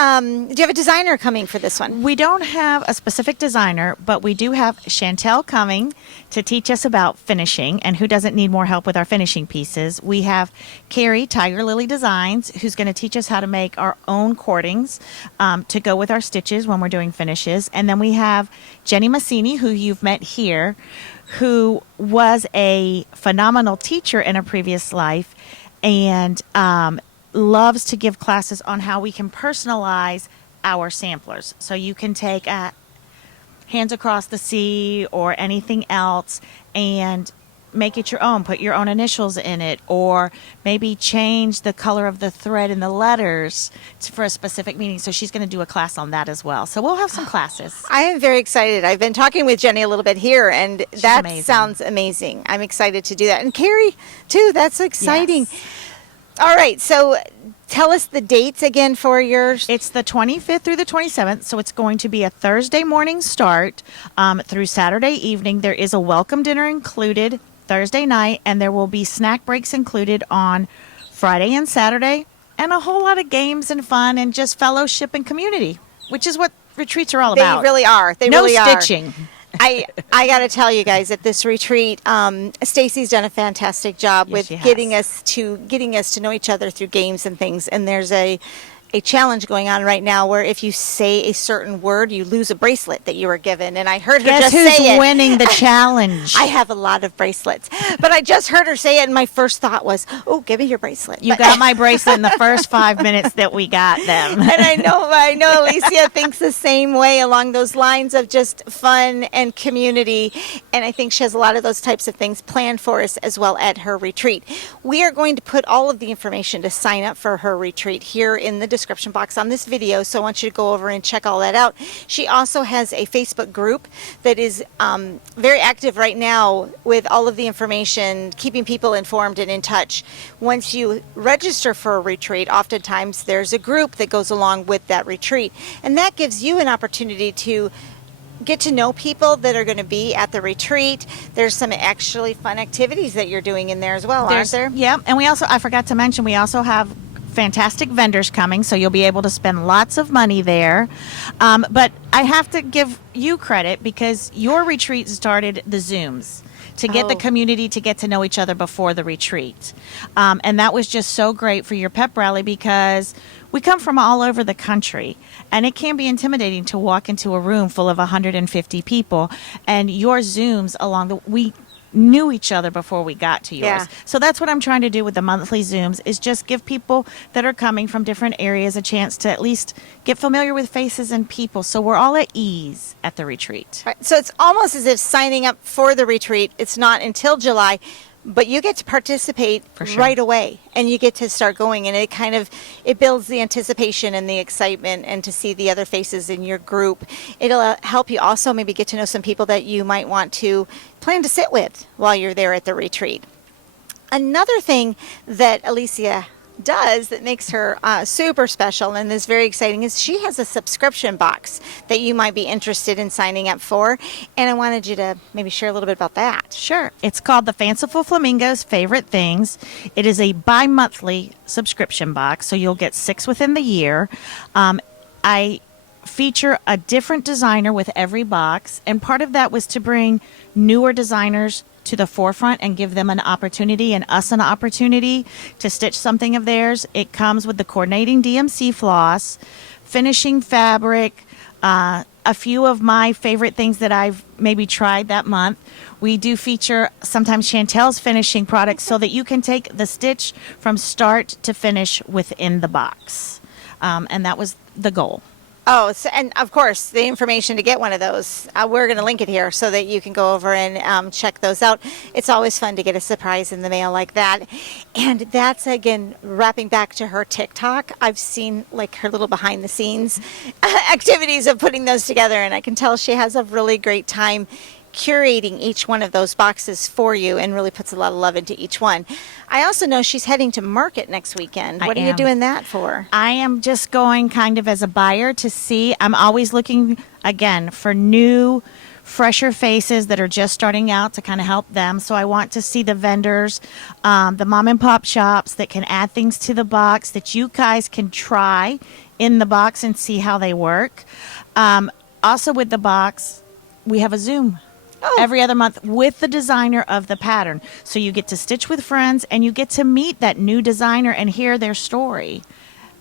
you have a designer coming for this one? We don't have a specific designer, but we do have Chantelle coming to teach us about finishing, and who doesn't need more help with our finishing pieces. We have Carrie, Tiger Lily Designs, who's going to teach us how to make our own cordings to go with our stitches when we're doing finishes. And then we have Jenny Massini, who you've met here, who was a phenomenal teacher in a previous life, and loves to give classes on how we can personalize our samplers. So you can take Hands Across the Sea or anything else and make it your own, put your own initials in it, or maybe change the color of the thread in the letters for a specific meaning. So she's going to do a class on that as well. So we'll have some classes. I am very excited. I've been talking with Jenny a little bit here, and She's that amazing. sounds amazing. I'm excited to do that. And Carrie, too, that's exciting. Yes. All right, so tell us the dates again for yours. It's the 25th through the 27th, so it's going to be a Thursday morning start through Saturday evening. There is a welcome dinner included Thursday night, and there will be snack breaks included on Friday and Saturday, and a whole lot of games and fun and just fellowship and community, which is what retreats are all They about. really are. They no really are. stitching. I got to tell you guys, at this retreat, Stacy's done a fantastic job Yes, with she has. getting us to know each other through games and things. And there's a a challenge going on right now where if you say a certain word, you lose a bracelet that you were given. And I heard her Guess just who's say it. winning the challenge? I have a lot of bracelets, but I just heard her say it, and my first thought was, "Oh, give me your bracelet." You got my bracelet in the first 5 minutes that we got them. And I know Alicia thinks the same way along those lines of just fun and community. And I think she has a lot of those types of things planned for us as well at her retreat. We are going to put all of the information to sign up for her retreat here in the description box on this video, so I want you to go over and check all that out. She also has a Facebook group that is very active right now with all of the information, keeping people informed and in touch. Once you register for a retreat, oftentimes there's a group that goes along with that retreat, and that gives you an opportunity to get to know people that are going to be at the retreat. There's some actually fun activities that you're doing in there as well, aren't there? Yeah, and I forgot to mention, we also have fantastic vendors coming, so you'll be able to spend lots of money there. But I have to give you credit because your retreat started the Zooms to get the community to get to know each other before the retreat. And that was just so great for your pep rally because we come from all over the country, and it can be intimidating to walk into a room full of 150 people, and your Zooms we knew each other before we got to yours. Yeah. So that's what I'm trying to do with the monthly Zooms is just give people that are coming from different areas a chance to at least get familiar with faces and people so we're all at ease at the retreat. Right. So it's almost as if signing up for the retreat, it's not until July, but you get to participate For sure. right away, and you get to start going, and it builds the anticipation and the excitement, and to see the other faces in your group. It'll help you also maybe get to know some people that you might want to plan to sit with while you're there at the retreat. Another thing that Alicia does that makes her super special and is very exciting is she has a subscription box that you might be interested in signing up for, and I wanted you to maybe share a little bit about that. Sure. It's called the Fanciful Flamingo's Favorite Things. It is a bi-monthly subscription box, so you'll get 6 within the year. I feature a different designer with every box, and part of that was to bring newer designers to the forefront and give them an opportunity and us an opportunity to stitch something of theirs. It comes with the coordinating DMC floss, finishing fabric, a few of my favorite things that I've maybe tried that month. We do feature sometimes Chantelle's finishing products so that you can take the stitch from start to finish within the box. And that was the goal. Oh, so, and of course, the information to get one of those, we're going to link it here so that you can go over and check those out. It's always fun to get a surprise in the mail like that. And that's, again, wrapping back to her TikTok. I've seen like her little behind the scenes activities of putting those together, and I can tell she has a really great time curating each one of those boxes for you and really puts a lot of love into each one. I also know she's heading to market next weekend. What are you doing that for? I am just going kind of as a buyer to see. I'm always looking, again, for new, fresher faces that are just starting out to kind of help them. So I want to see the vendors, the mom and pop shops that can add things to the box that you guys can try in the box and see how they work. Also with the box, we have a Zoom. Every other month with the designer of the pattern. So you get to stitch with friends and you get to meet that new designer and hear their story.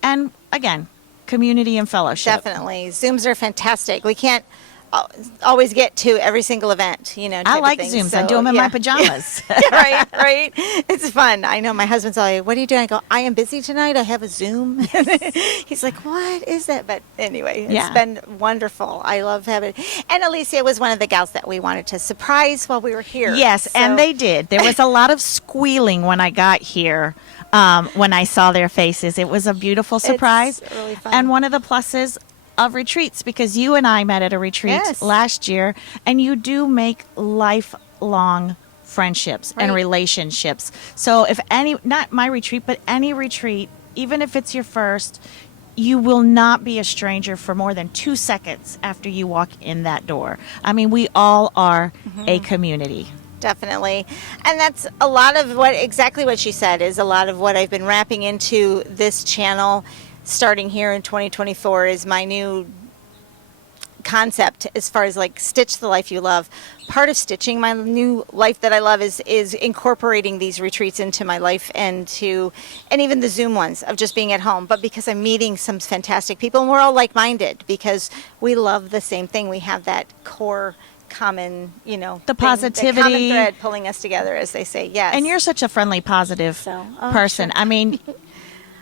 And again, community and fellowship. Definitely. Zooms are fantastic. We can't always get to every single event, you know. I like Zooms. I do them in my pajamas. right. It's fun. I know my husband's like, "What are you doing?" I go, "I am busy tonight. I have a Zoom." He's like, "What is that?" But anyway, it's been wonderful. I love having it. And Alicia was one of the gals that we wanted to surprise while we were here. Yes, so. and they did. There was a lot of squealing when I got here. When I saw their faces, it was a beautiful surprise. It's really fun. And one of the pluses of retreats, because you and I met at a retreat last year, and you do make lifelong friendships and relationships. So if not my retreat, but any retreat, even if it's your first, you will not be a stranger for more than 2 seconds after you walk in that door. I mean, we all are a community. Definitely. And that's a lot of exactly what she said is a lot of what I've been wrapping into this channel starting here in 2024 is my new concept as far as like stitch the life you love. Part of stitching my new life that I love is incorporating these retreats into my life and even the Zoom ones of just being at home. But because I'm meeting some fantastic people and we're all like-minded because we love the same thing. We have that core common, the positivity, the common thread pulling us together, as they say. Yes. And you're such a friendly, positive person. Sure. I mean,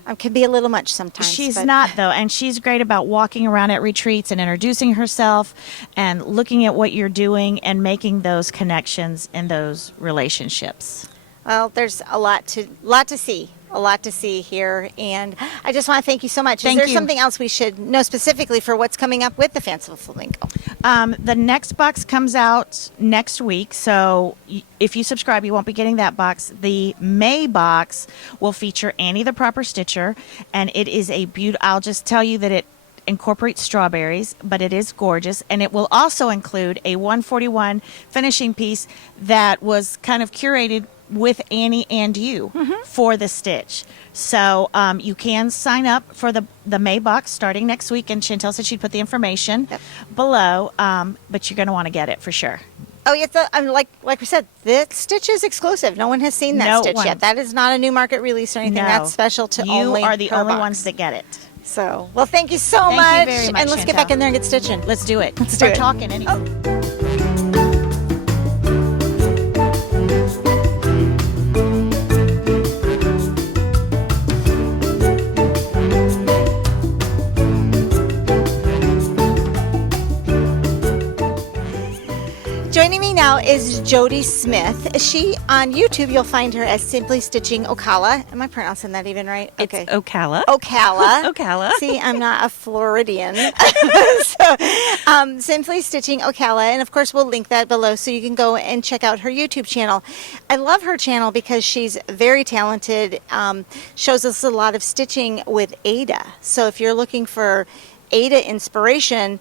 I can be a little much sometimes. She's not, though, and she's great about walking around at retreats and introducing herself and looking at what you're doing and making those connections and those relationships. Well, there's a lot to see here, and I just want to thank you so much. Thank Is there you. something else we should know specifically for what's coming up with the Fanciful Flamingo? The next box comes out next week, so if you subscribe, you won't be getting that box. The May box will feature Annie the Proper Stitcher, and it is a beautiful. I'll just tell you that it incorporates strawberries, but it is gorgeous, and it will also include a 141 finishing piece that was kind of curated with Annie and you for the stitch. So you can sign up for the May box starting next week, and Chantelle said she'd put the information below, but you're going to want to get it for sure. Oh, yeah, like we said, the stitch is exclusive. No one has seen that No stitch one. yet. That is not a new market release or anything. No. That's special to you only are the her only box. ones that get it. So, well, thank you so Thank you much. very much, And let's get Chantelle. back in there and get stitching. Let's do it. Let's Start do it. talking anyway. Joining me now is Jodie Smith. She, on YouTube, you'll find her as Simply Stitching Ocala. Am I pronouncing that even right? It's Ocala. Ocala. Ocala. See, I'm not a Floridian. Simply Stitching Ocala. And of course, we'll link that below so you can go and check out her YouTube channel. I love her channel because she's very talented, shows us a lot of stitching with Ada. So if you're looking for Ada inspiration,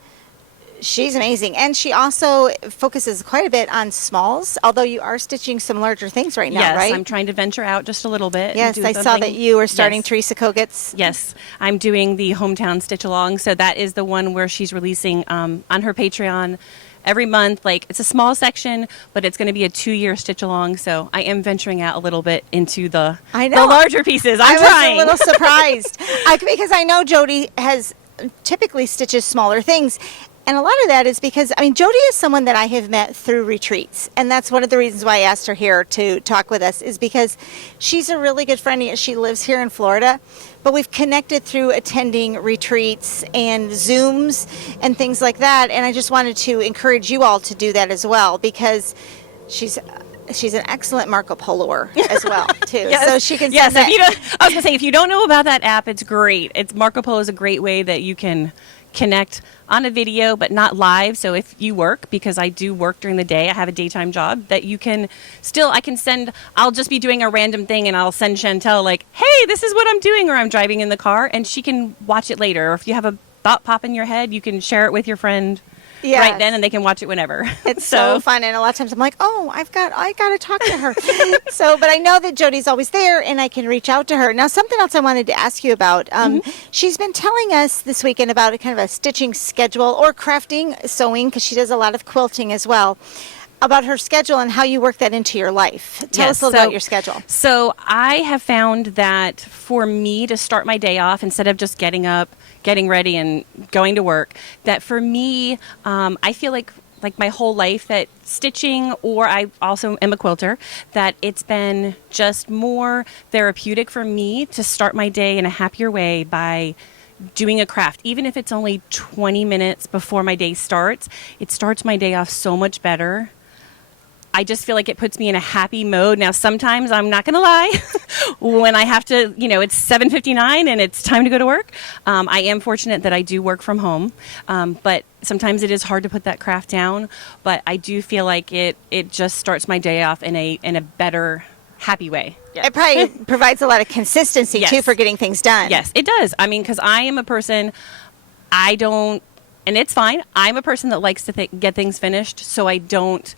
she's amazing. And she also focuses quite a bit on smalls, although you are stitching some larger things right now, Yes, right? I'm trying to venture out just a little bit. and Yes, do I saw something- that you were starting Yes. Teresa Kogut's. Yes, I'm doing the hometown stitch along. So that is the one where she's releasing on her Patreon every month. Like, it's a small section, but it's going to be a 2-year stitch along. So I am venturing out a little bit into the larger pieces. I'm trying. I was a little surprised because I know Jodie has typically stitches smaller things. And a lot of that is because, Jodie is someone that I have met through retreats. And that's one of the reasons why I asked her here to talk with us, is because she's a really good friend. She lives here in Florida, but we've connected through attending retreats and Zooms and things like that. And I just wanted to encourage you all to do that as well, because she's an excellent Marco Poloer as well, too. Yes. So she can Yes, send that. I was going to say, if you don't know about that app, it's great. Marco Polo is a great way that you can connect on a video, but not live. So if you work, because I do work during the day, I have a daytime job, that you can still, I'll just be doing a random thing and I'll send Chantelle like, hey, this is what I'm doing, or I'm driving in the car, and she can watch it later. Or if you have a thought pop in your head, you can share it with your friend right then, and they can watch it whenever. It's so fun, and a lot of times I'm like, oh, I got to talk to her. But I know that Jodie's always there, and I can reach out to her. Now, something else I wanted to ask you about. She's been telling us this weekend about a kind of a stitching schedule, or crafting, sewing, because she does a lot of quilting as well, about her schedule and how you work that into your life. Tell us a little about your schedule. So I have found that for me to start my day off, instead of just getting up, getting ready, and going to work, that for me, I feel like my whole life that stitching, or I also am a quilter, that it's been just more therapeutic for me to start my day in a happier way by doing a craft. Even if it's only 20 minutes before my day starts, it starts my day off so much better. I just feel like it puts me in a happy mode. Now, sometimes, I'm not going to lie, when I have to, it's 7:59 and it's time to go to work. I am fortunate that I do work from home, but sometimes it is hard to put that craft down. But I do feel like it just starts my day off in a better, happy way. It probably provides a lot of consistency, Yes. too, for getting things done. Yes, it does. Because I am a person, and it's fine. I'm a person that likes to get things finished, so I don't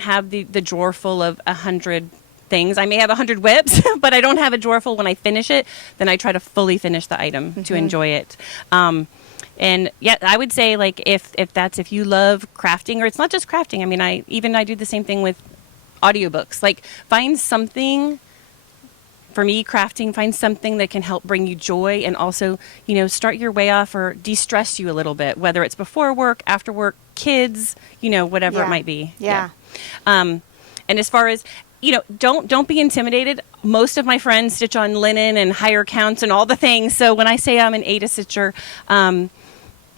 have the drawer full of 100 things. I may have 100 whips, but I don't have a drawer full. When I finish it, then I try to fully finish the item to enjoy it. And yeah, I would say like if you love crafting, or it's not just crafting. I mean, I do the same thing with audiobooks. Like find something. For me, crafting, find something that can help bring you joy and also, start your way off or de-stress you a little bit, whether it's before work, after work, kids, whatever it might be. Yeah. And as far as, don't be intimidated. Most of my friends stitch on linen and higher counts and all the things. So when I say I'm an Ada stitcher, I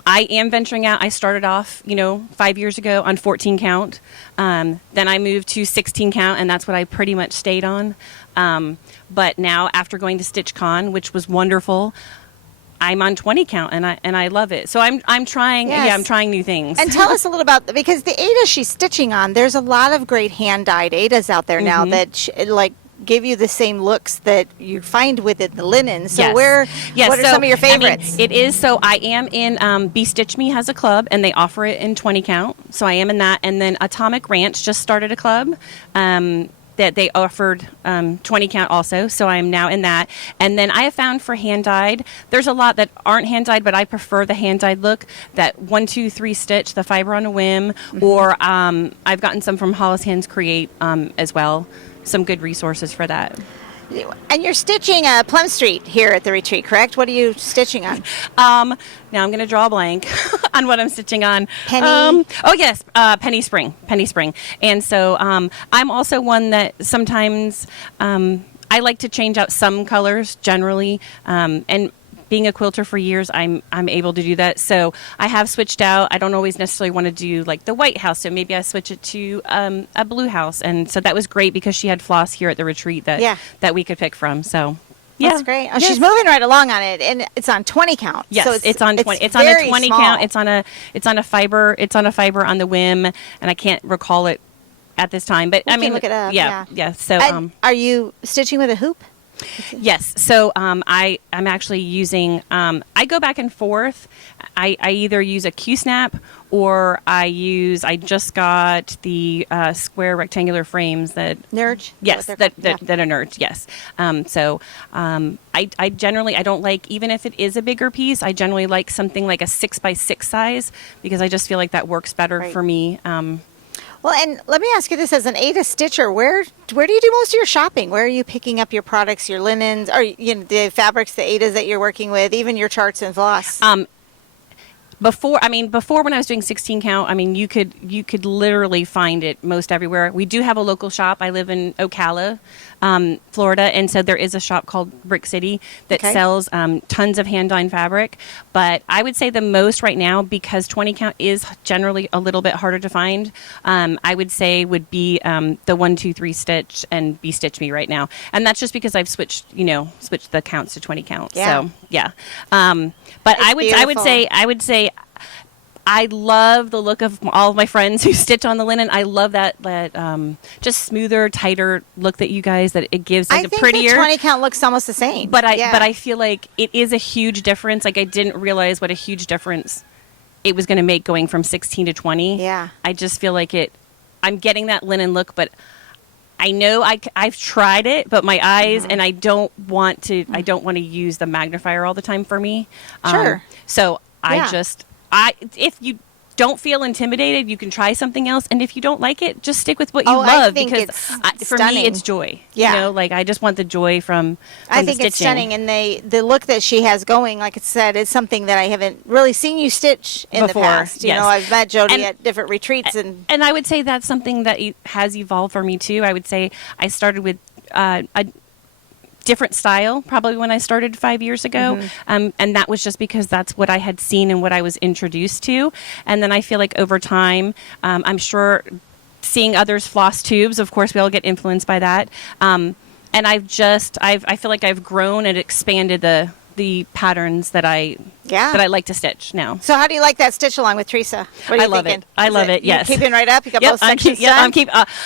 am venturing out. I started off, 5 years ago on 14 count. Then I moved to 16 count, and that's what I pretty much stayed on. But now, after going to StitchCon, which was wonderful, I'm on 20 count, and I love it. So I'm trying. Yes. Yeah, I'm trying new things. And tell us a little about, because the Ada she's stitching on, there's a lot of great hand-dyed Adas out there now that give you the same looks that you find within the linen. So what are some of your favorites? It is, so I am in, Be Stitch Me has a club, and they offer it in 20 count. So I am in that. And then Atomic Ranch just started a club that they offered 20 count also. So I am now in that. And then I have found for hand-dyed, there's a lot that aren't hand-dyed, but I prefer the hand-dyed look, that 1, 2, 3 stitch, the fiber on a whim, or I've gotten some from Hollis Hands Create as well. Some good resources for that. And you're stitching Plum Street here at the retreat, correct? What are you stitching on? Now I'm going to draw a blank on what I'm stitching on. Penny? Oh, yes, Penny Spring. And so I'm also one that sometimes I like to change out some colors generally. And being a quilter for years, I'm able to do that. So I have switched out. I don't always necessarily want to do like the white house, so maybe I switch it to a blue house. And so that was great because she had floss here at the retreat that we could pick from. So yeah, that's great. Oh, she's moving right along on it, and it's on 20 count. Yes, so it's on 20. It's on a 20 small. count. It's on a fiber. It's on a fiber on the whim, and I can't recall it at this time. But We I can mean, look it up, yeah. So And are you stitching with a hoop? yes. So I'm actually using. I go back and forth. I either use a Q-snap or I just got the square rectangular frames that. Nurge? Yes, that are nurge. Yes. I generally I don't like, even if it is a bigger piece, I generally like something like a 6x6 size because I just feel like that works better for me. Well, and let me ask you this: as an Ada stitcher, where do you do most of your shopping? Where are you picking up your products, your linens, or the fabrics, the Adas that you're working with, even your charts and floss? Before when I was doing 16 count, I mean, you could literally find it most everywhere. We do have a local shop. I live in Ocala, Florida, and so there is a shop called Brick City that sells tons of hand-dyed fabric. But I would say the most right now, because 20 count is generally a little bit harder to find, I would say would be the 1, 2, 3 stitch and Be Stitch Me right now. And that's just because I've switched the counts to 20 count. Yeah. So yeah. But I would say I love the look of all of my friends who stitch on the linen. I love that just smoother, tighter look that it gives, like I think prettier. the 20 count looks almost the same. But I feel like it is a huge difference. Like I didn't realize what a huge difference it was going to make going from 16 to 20. Yeah. I just feel like I'm getting that linen look, but I know I've tried it, but my eyes, and I don't want to use the magnifier all the time for me. Sure. So if you don't feel intimidated, you can try something else. And if you don't like it, just stick with what you love. I think because it's for stunning. me, it's joy. Yeah. I just want the joy from I the think it's stitching. stunning, and the look that she has going, like I said, is something that I haven't really seen you stitch in Before, the past. yes. I've met Jodie And- at different retreats, and I would say that's something that has evolved for me too. I would say I started with a different style probably when I started 5 years ago. And that was just because that's what I had seen and what I was introduced to. And then I feel like over time, I'm sure seeing others floss tubes, of course, we all get influenced by that. And I feel like I've grown and expanded the patterns that I like to stitch now. So how do you like that stitch along with Teresa? What are you love thinking? it. I love it. Yes. You keeping right up? You got both sections done?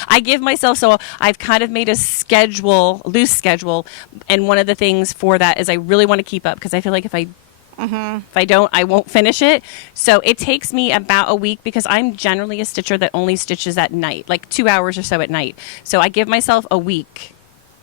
I give myself, so I've kind of made a loose schedule, and one of the things for that is I really want to keep up because I feel like if I don't, I won't finish it. So it takes me about a week because I'm generally a stitcher that only stitches at night, like 2 hours or so at night. So I give myself a week.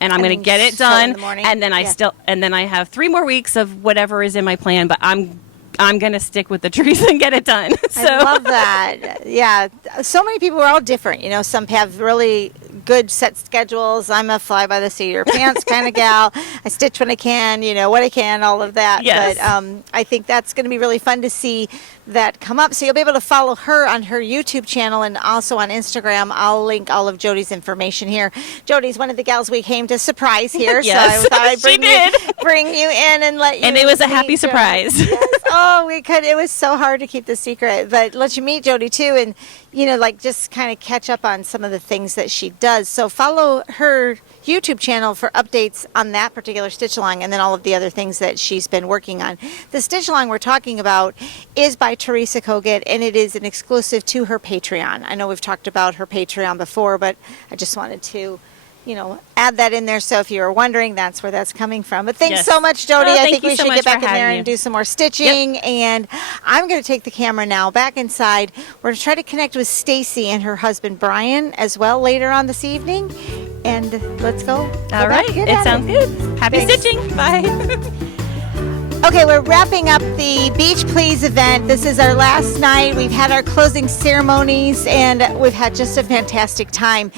And I'm going to get it sew in done, the morning? and then I have 3 more weeks of whatever is in my plan. But I'm I'm going to stick with the trees and get it done. So I love that. Yeah. So many people are all different. You know, some have really good set schedules. I'm a fly by the seat of your pants kind of gal. I stitch when I can, you know, what I can, all of that. Yes. But I think that's going to be really fun to see that come up. So you'll be able to follow her on her YouTube channel and also on Instagram. I'll link all of Jodie's information here. Jodie's one of the gals we came to surprise here. Yes, so I thought I'd she bring you in and let you and it was a happy meet Jodie. surprise. Yes. Oh, we could. It was so hard to keep the secret, but let you meet Jodie too, and you know, like just kind of catch up on some of the things that she does. So follow her YouTube channel for updates on that particular stitch along, and then all of the other things that she's been working on. The stitch along we're talking about is by Teresa Kogut, and it is an exclusive to her Patreon. I know we've talked about her Patreon before, but I just wanted to, you know, add that in there. So if you were wondering, that's where that's coming from. But thanks Yes. so much, Jodie. Oh, I thank think you we so should much get back for in there having and you. do some more stitching. And I'm going to take the camera now back inside. We're going to try to connect with Stacy and her husband Brian as well later on this evening. And let's go. All right. It sounds good. Happy Thanks. stitching. Bye. Okay, we're wrapping up the Beach Please event. This is our last night. We've had our closing ceremonies, and we've had just a fantastic time.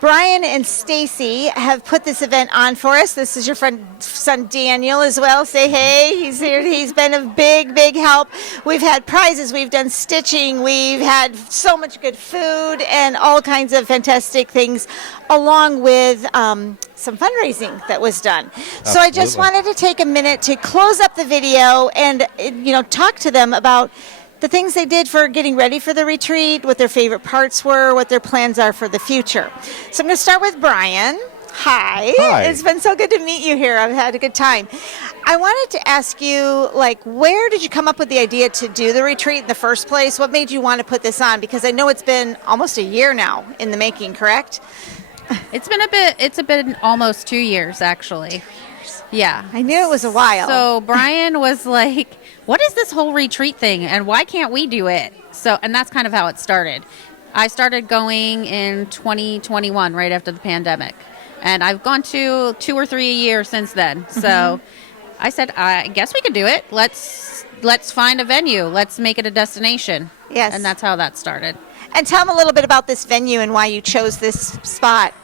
Brian and Stacy have put this event on for us. This is your friend, son Daniel as well. Say hey. He's here. He's been a big, big help. We've had prizes. We've done stitching. We've had so much good food and all kinds of fantastic things, along with some fundraising that was done. So I just wanted to take a minute to close up the video and, you know, talk to them about the things they did for getting ready for the retreat, what their favorite parts were, what their plans are for the future. So I'm going to start with Brian. Hi. Hi. It's been so good to meet you here. I've had a good time. I wanted to ask you, like, where did you come up with the idea to do the retreat in the first place? What made you want to put this on? Because I know it's been almost a year now in the making, correct? It's been almost 2 years, actually. Yeah. I knew it was a while. So Brian was like, what is this whole retreat thing and why can't we do it? And that's kind of how it started. I started going in 2021, right after the pandemic. And I've gone to 2 or 3 a year since then. So I said, I guess we could do it. Let's find a venue. Let's make it a destination. Yes. And that's how that started. And tell them a little bit about this venue and why you chose this spot.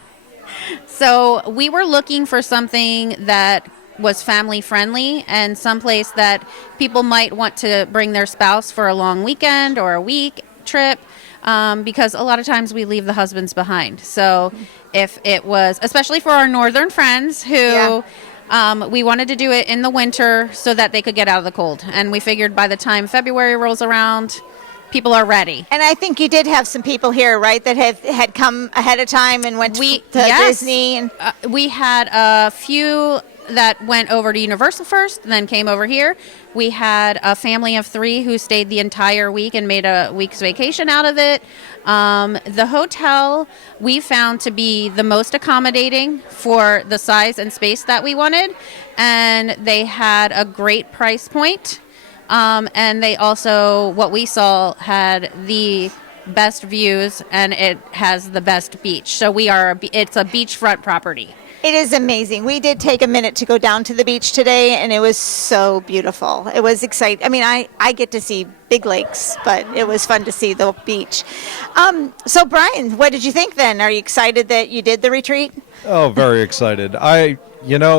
So we were looking for something that was family friendly and someplace that people might want to bring their spouse for a long weekend or a week trip, because a lot of times we leave the husbands behind. So if it was, especially for our northern friends who we wanted to do it in the winter so that they could get out of the cold. And we figured by the time February rolls around, people are ready. And I think you did have some people here, right, that had come ahead of time and went to yes. Disney. And We had a few that went over to Universal first, then came over here. We had a family of 3 who stayed the entire week and made a week's vacation out of it. The hotel we found to be the most accommodating for the size and space that we wanted, and they had a great price point. And they also, what we saw, had the best views, and it has the best beach. So it's a beachfront property. it is amazing. We did take a minute to go down to the beach today, and it was so beautiful. It was exciting. I mean, I get to see big lakes, but it was fun to see the beach. So, Brian, what did you think then? Are you excited that you did the retreat? Oh, very excited.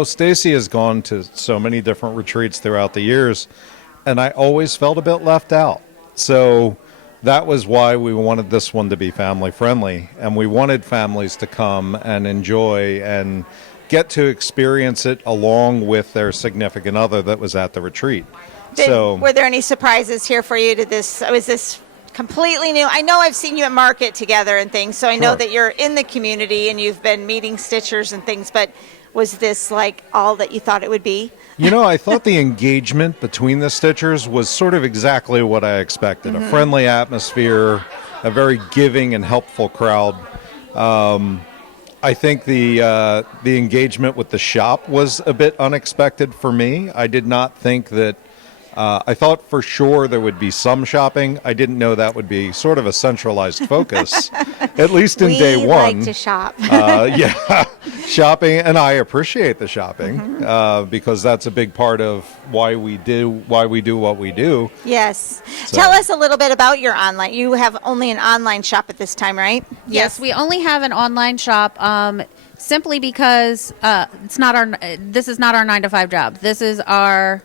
Stacy has gone to so many different retreats throughout the years, and I always felt a bit left out. So that was why we wanted this one to be family friendly, and we wanted families to come and enjoy and get to experience it along with their significant other that was at the retreat. Were there any surprises here for you? Was this completely new? I know I've seen you at market together and things, so I know Sure. that you're in the community and you've been meeting stitchers and things, but was this like all that you thought it would be? I thought the engagement between the stitchers was sort of exactly what I expected. A friendly atmosphere, a very giving and helpful crowd. I think the engagement with the shop was a bit unexpected for me. I did not think that. I thought for sure there would be some shopping. I didn't know that would be sort of a centralized focus, at least in day one. We like to shop. Yeah. shopping, and I appreciate the shopping because that's a big part of why we do what we do. Yes. So- Tell us a little bit about your online. You have only an online shop at this time, right? Yes, we only have an online shop simply because this is not our 9-to-5 job. This is our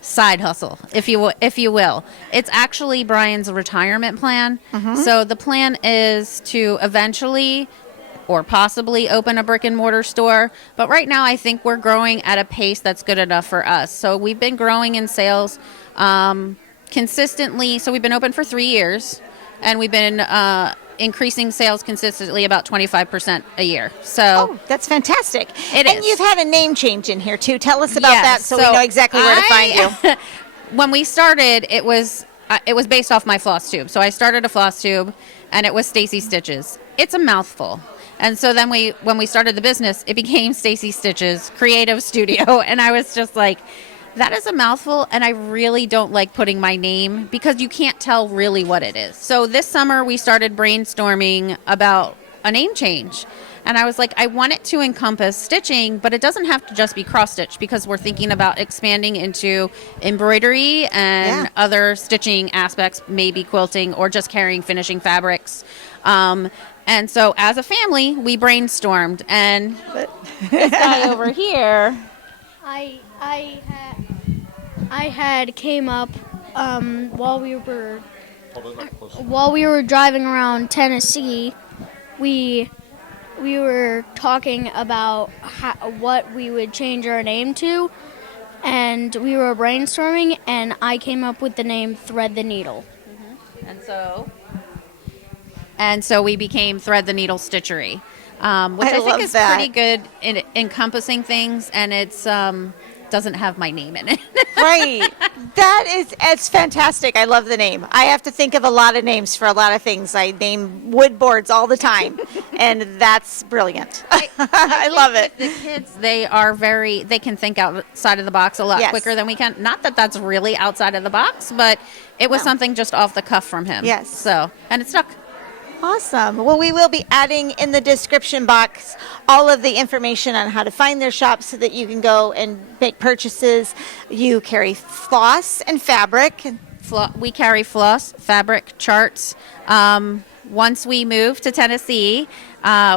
side hustle, if you will. It's actually Brian's retirement plan. So the plan is to eventually or possibly open a brick and mortar store. But right now I think we're growing at a pace that's good enough for us. So we've been growing in sales consistently. So we've been open for 3 years, and we've been increasing sales consistently about 25% a year. So Oh, that's fantastic. It and is. you've had a name change in here too. Tell us about Yes, that so we know exactly where to find you. When we started, it was based off my Flosstube. So I started a Flosstube, and it was Stacy Stitches. It's a mouthful. And so then when we started the business, it became Stacy Stitches Creative Studio, and I was just like, that is a mouthful, and I really don't like putting my name because you can't tell really what it is. So this summer we started brainstorming about a name change. And I was like, I want it to encompass stitching, but it doesn't have to just be cross stitch because we're thinking about expanding into embroidery and other stitching aspects, maybe quilting or just carrying finishing fabrics. And so as a family, we brainstormed, and this guy over here. I had came up while we were driving around Tennessee. We were talking about what we would change our name to, and we were brainstorming, and I came up with the name Thread the Needle. And so we became Thread the Needle Stitchery, which I think love is that. pretty good in encompassing things, and it's doesn't have my name in it. Right. It's fantastic. I love the name. I have to think of a lot of names for a lot of things. I name wood boards all the time, and that's brilliant. I love it. The kids, they can think outside of the box a lot Yes. quicker than we can. Not that that's really outside of the box, but it was something just off the cuff from him. Yes. So, and it stuck. Awesome. Well, we will be adding in the description box all of the information on how to find their shop so that you can go and make purchases. You carry floss and fabric. We carry floss, fabric, charts. Once we move to Tennessee,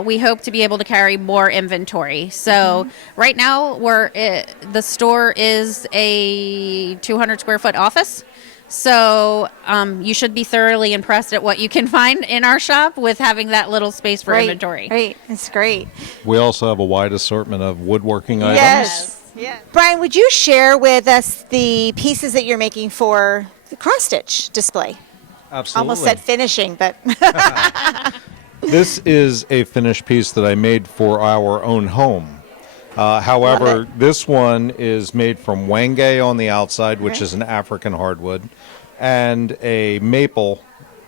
we hope to be able to carry more inventory. So right now, the store is a 200 square foot office. So you should be thoroughly impressed at what you can find in our shop with having that little space for inventory. Right. It's great. We also have a wide assortment of woodworking items. Yes. Yeah. Brian, would you share with us the pieces that you're making for the cross stitch display? Absolutely. Almost said finishing, but This is a finished piece that I made for our own home. However, this one is made from wenge on the outside, which is an African hardwood, and a maple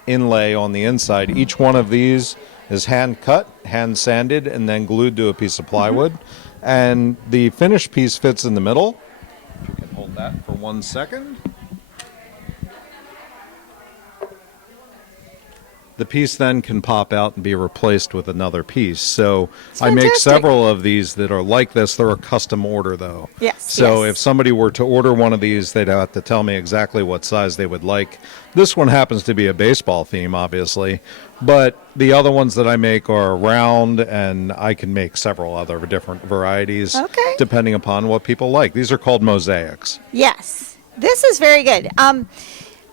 inlay on the inside. Each one of these is hand cut, hand sanded, and then glued to a piece of plywood. And the finished piece fits in the middle. If you can hold that for 1 second. The piece then can pop out and be replaced with another piece. So I make fantastic. several of these that are like this. They're a custom order, though. Yes, So yes. if somebody were to order one of these, they'd have to tell me exactly what size they would like. This one happens to be a baseball theme, obviously. But the other ones that I make are round, and I can make several other different varieties Okay. depending upon what people like. These are called mosaics. yes, this is very good.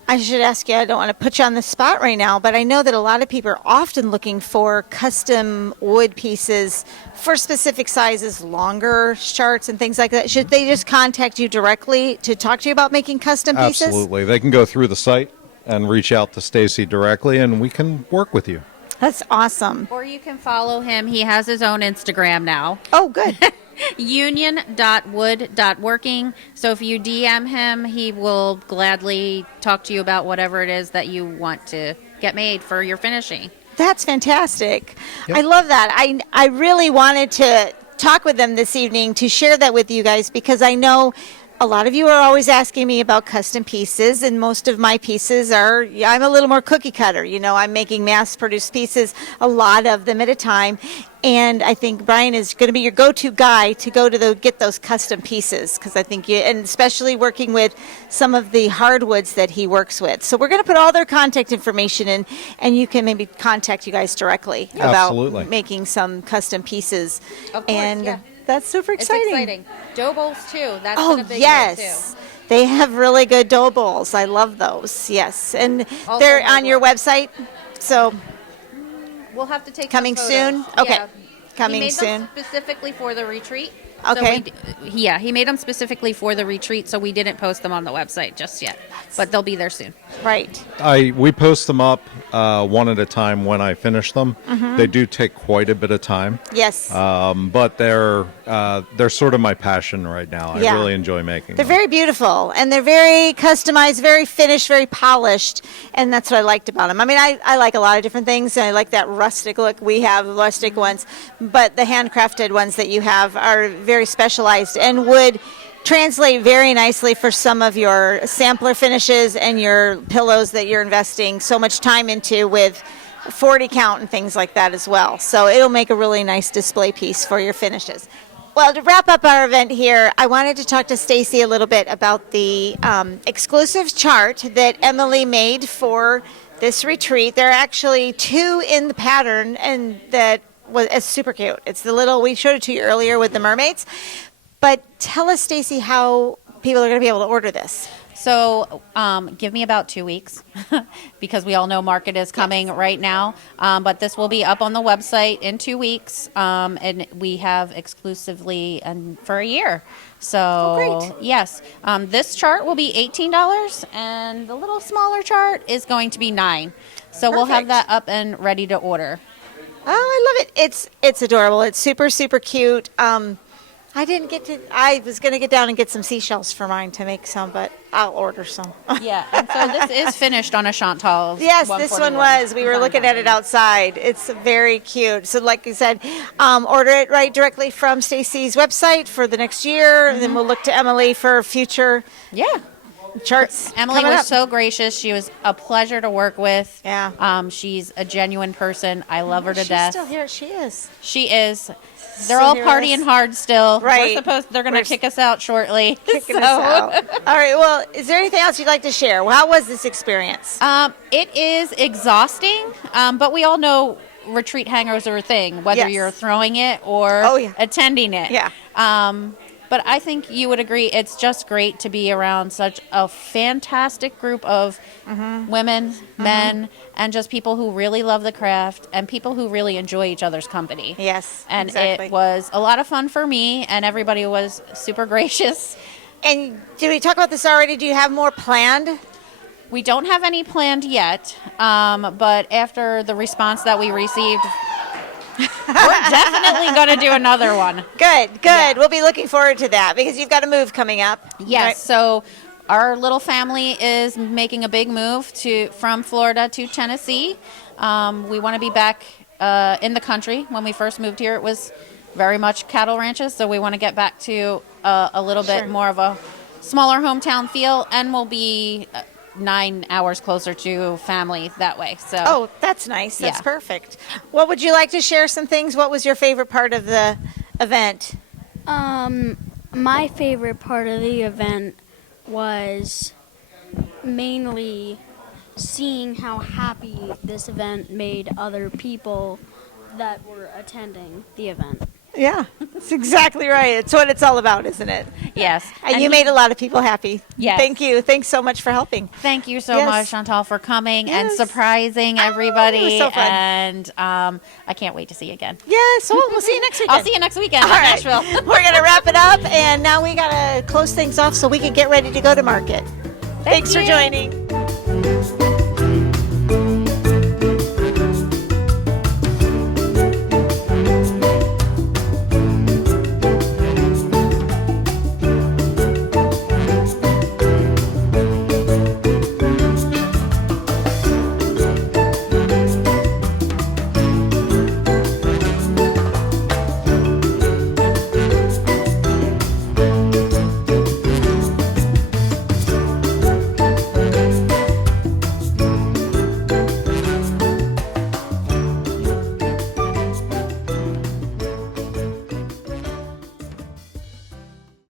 I should ask you, I don't want to put you on the spot right now, but I know that a lot of people are often looking for custom wood pieces for specific sizes, longer charts and things like that. Should they just contact you directly to talk to you about making custom pieces? Absolutely. They can go through the site and reach out to Stacy directly, and we can work with you. That's awesome. Or you can follow him. He has his own Instagram now. Oh, good. union.wood.working. So if you DM him, he will gladly talk to you about whatever it is that you want to get made for your finishing. That's fantastic. I love that. I really wanted to talk with them this evening to share that with you guys because I know a lot of you are always asking me about custom pieces, and most of my pieces are, I'm a little more cookie cutter. I'm making mass-produced pieces, a lot of them at a time. And I think Brian is going to be your go-to guy to go to get those custom pieces, because I think and especially working with some of the hardwoods that he works with. So we're going to put all their contact information in, and you can maybe contact you guys directly Absolutely. about making some custom pieces. Of course, and yeah. that's super exciting. It's exciting. Dough bowls too. That's Oh, been a big yes. hit too. They have really good dough bowls. I love those. Yes. And Also they're on your hardwood. website. So We'll have to take Coming some photos. soon? Okay. Yeah. Coming he made soon. them specifically for the retreat. Okay. So he made them specifically for the retreat, so we didn't post them on the website just yet, but they'll be there soon. Right. We post them up one at a time when I finish them. Mm-hmm. They do take quite a bit of time, Yes. but they're sort of my passion right now. I Yeah. really enjoy making They're them. very beautiful, and they're very customized, very finished, very polished, and that's what I liked about them. I mean, I like a lot of different things, and I like that rustic look. We have rustic ones, but the handcrafted ones that you have are very specialized and would translate very nicely for some of your sampler finishes and your pillows that you're investing so much time into with 40 count and things like that as well. So it'll make a really nice display piece for your finishes. Well, to wrap up our event here, I wanted to talk to Stacy a little bit about the exclusive chart that Emily made for this retreat. There are actually 2 in the pattern, and that it's super cute. It's the little, we showed it to you earlier with the mermaids. But tell us, Stacy, how people are going to be able to order this. So give me about 2 weeks because we all know market is coming right now. But this will be up on the website in 2 weeks, and we have exclusively for a year. So great. yes, this chart will be $18, and the little smaller chart is going to be $9. So we'll have Perfect. that up and ready to order. Oh, I love it. It's adorable. It's super, super cute. I was going to get down and get some seashells for mine to make some, but I'll order some. Yeah, and so this is finished on a Chantal. Yes, this one 141. was. We were looking at it outside. It's very cute. So like you said, order it right directly from Stacy's website for the next year, and then we'll look to Emily for future Yeah. charts. Emily coming was up. so gracious. She was a pleasure to work with. Yeah. She's a genuine person. I love her to She's death. still here. She is. She is. They're Still all here with partying us. hard still. Right. They're going We're to kick us out shortly. Kicking us out. All right. Well, is there anything else you'd like to share? How was this experience? It is exhausting, but we all know retreat hangers are a thing, whether Yes. you're throwing it or Oh, yeah. attending it. Yeah. But I think you would agree it's just great to be around such a fantastic group of women, men, and just people who really love the craft and people who really enjoy each other's company. Yes, And exactly. it was a lot of fun for me, and everybody was super gracious. And did we talk about this already? Do you have more planned? We don't have any planned yet, but after the response that we received, we're definitely going to do another one. Good. Yeah. We'll be looking forward to that because you've got a move coming up. Yes. Right? So our little family is making a big move from Florida to Tennessee. We want to be back in the country. When we first moved here, it was very much cattle ranches. So we want to get back to a little Sure. bit more of a smaller hometown feel, and we'll be 9 hours closer to family that way. So Oh, that's nice. That's Yeah. perfect. What would you like to share some things? What was your favorite part of the event? My favorite part of the event was mainly seeing how happy this event made other people that were attending the event. Yeah, that's exactly right. It's what it's all about, isn't it? yes. And you made a lot of people happy. Yes. Thank you. Thanks so much for helping. Thank you so Yes. much, Chantal, for coming and Yes. surprising Oh, everybody. it was so fun. And I can't wait to see you again. Yes. So we'll see you next weekend. I'll see you next weekend All in right. Nashville. We're going to wrap it up, and now we got to close things off so we can get ready to go to market. Thanks for you. joining.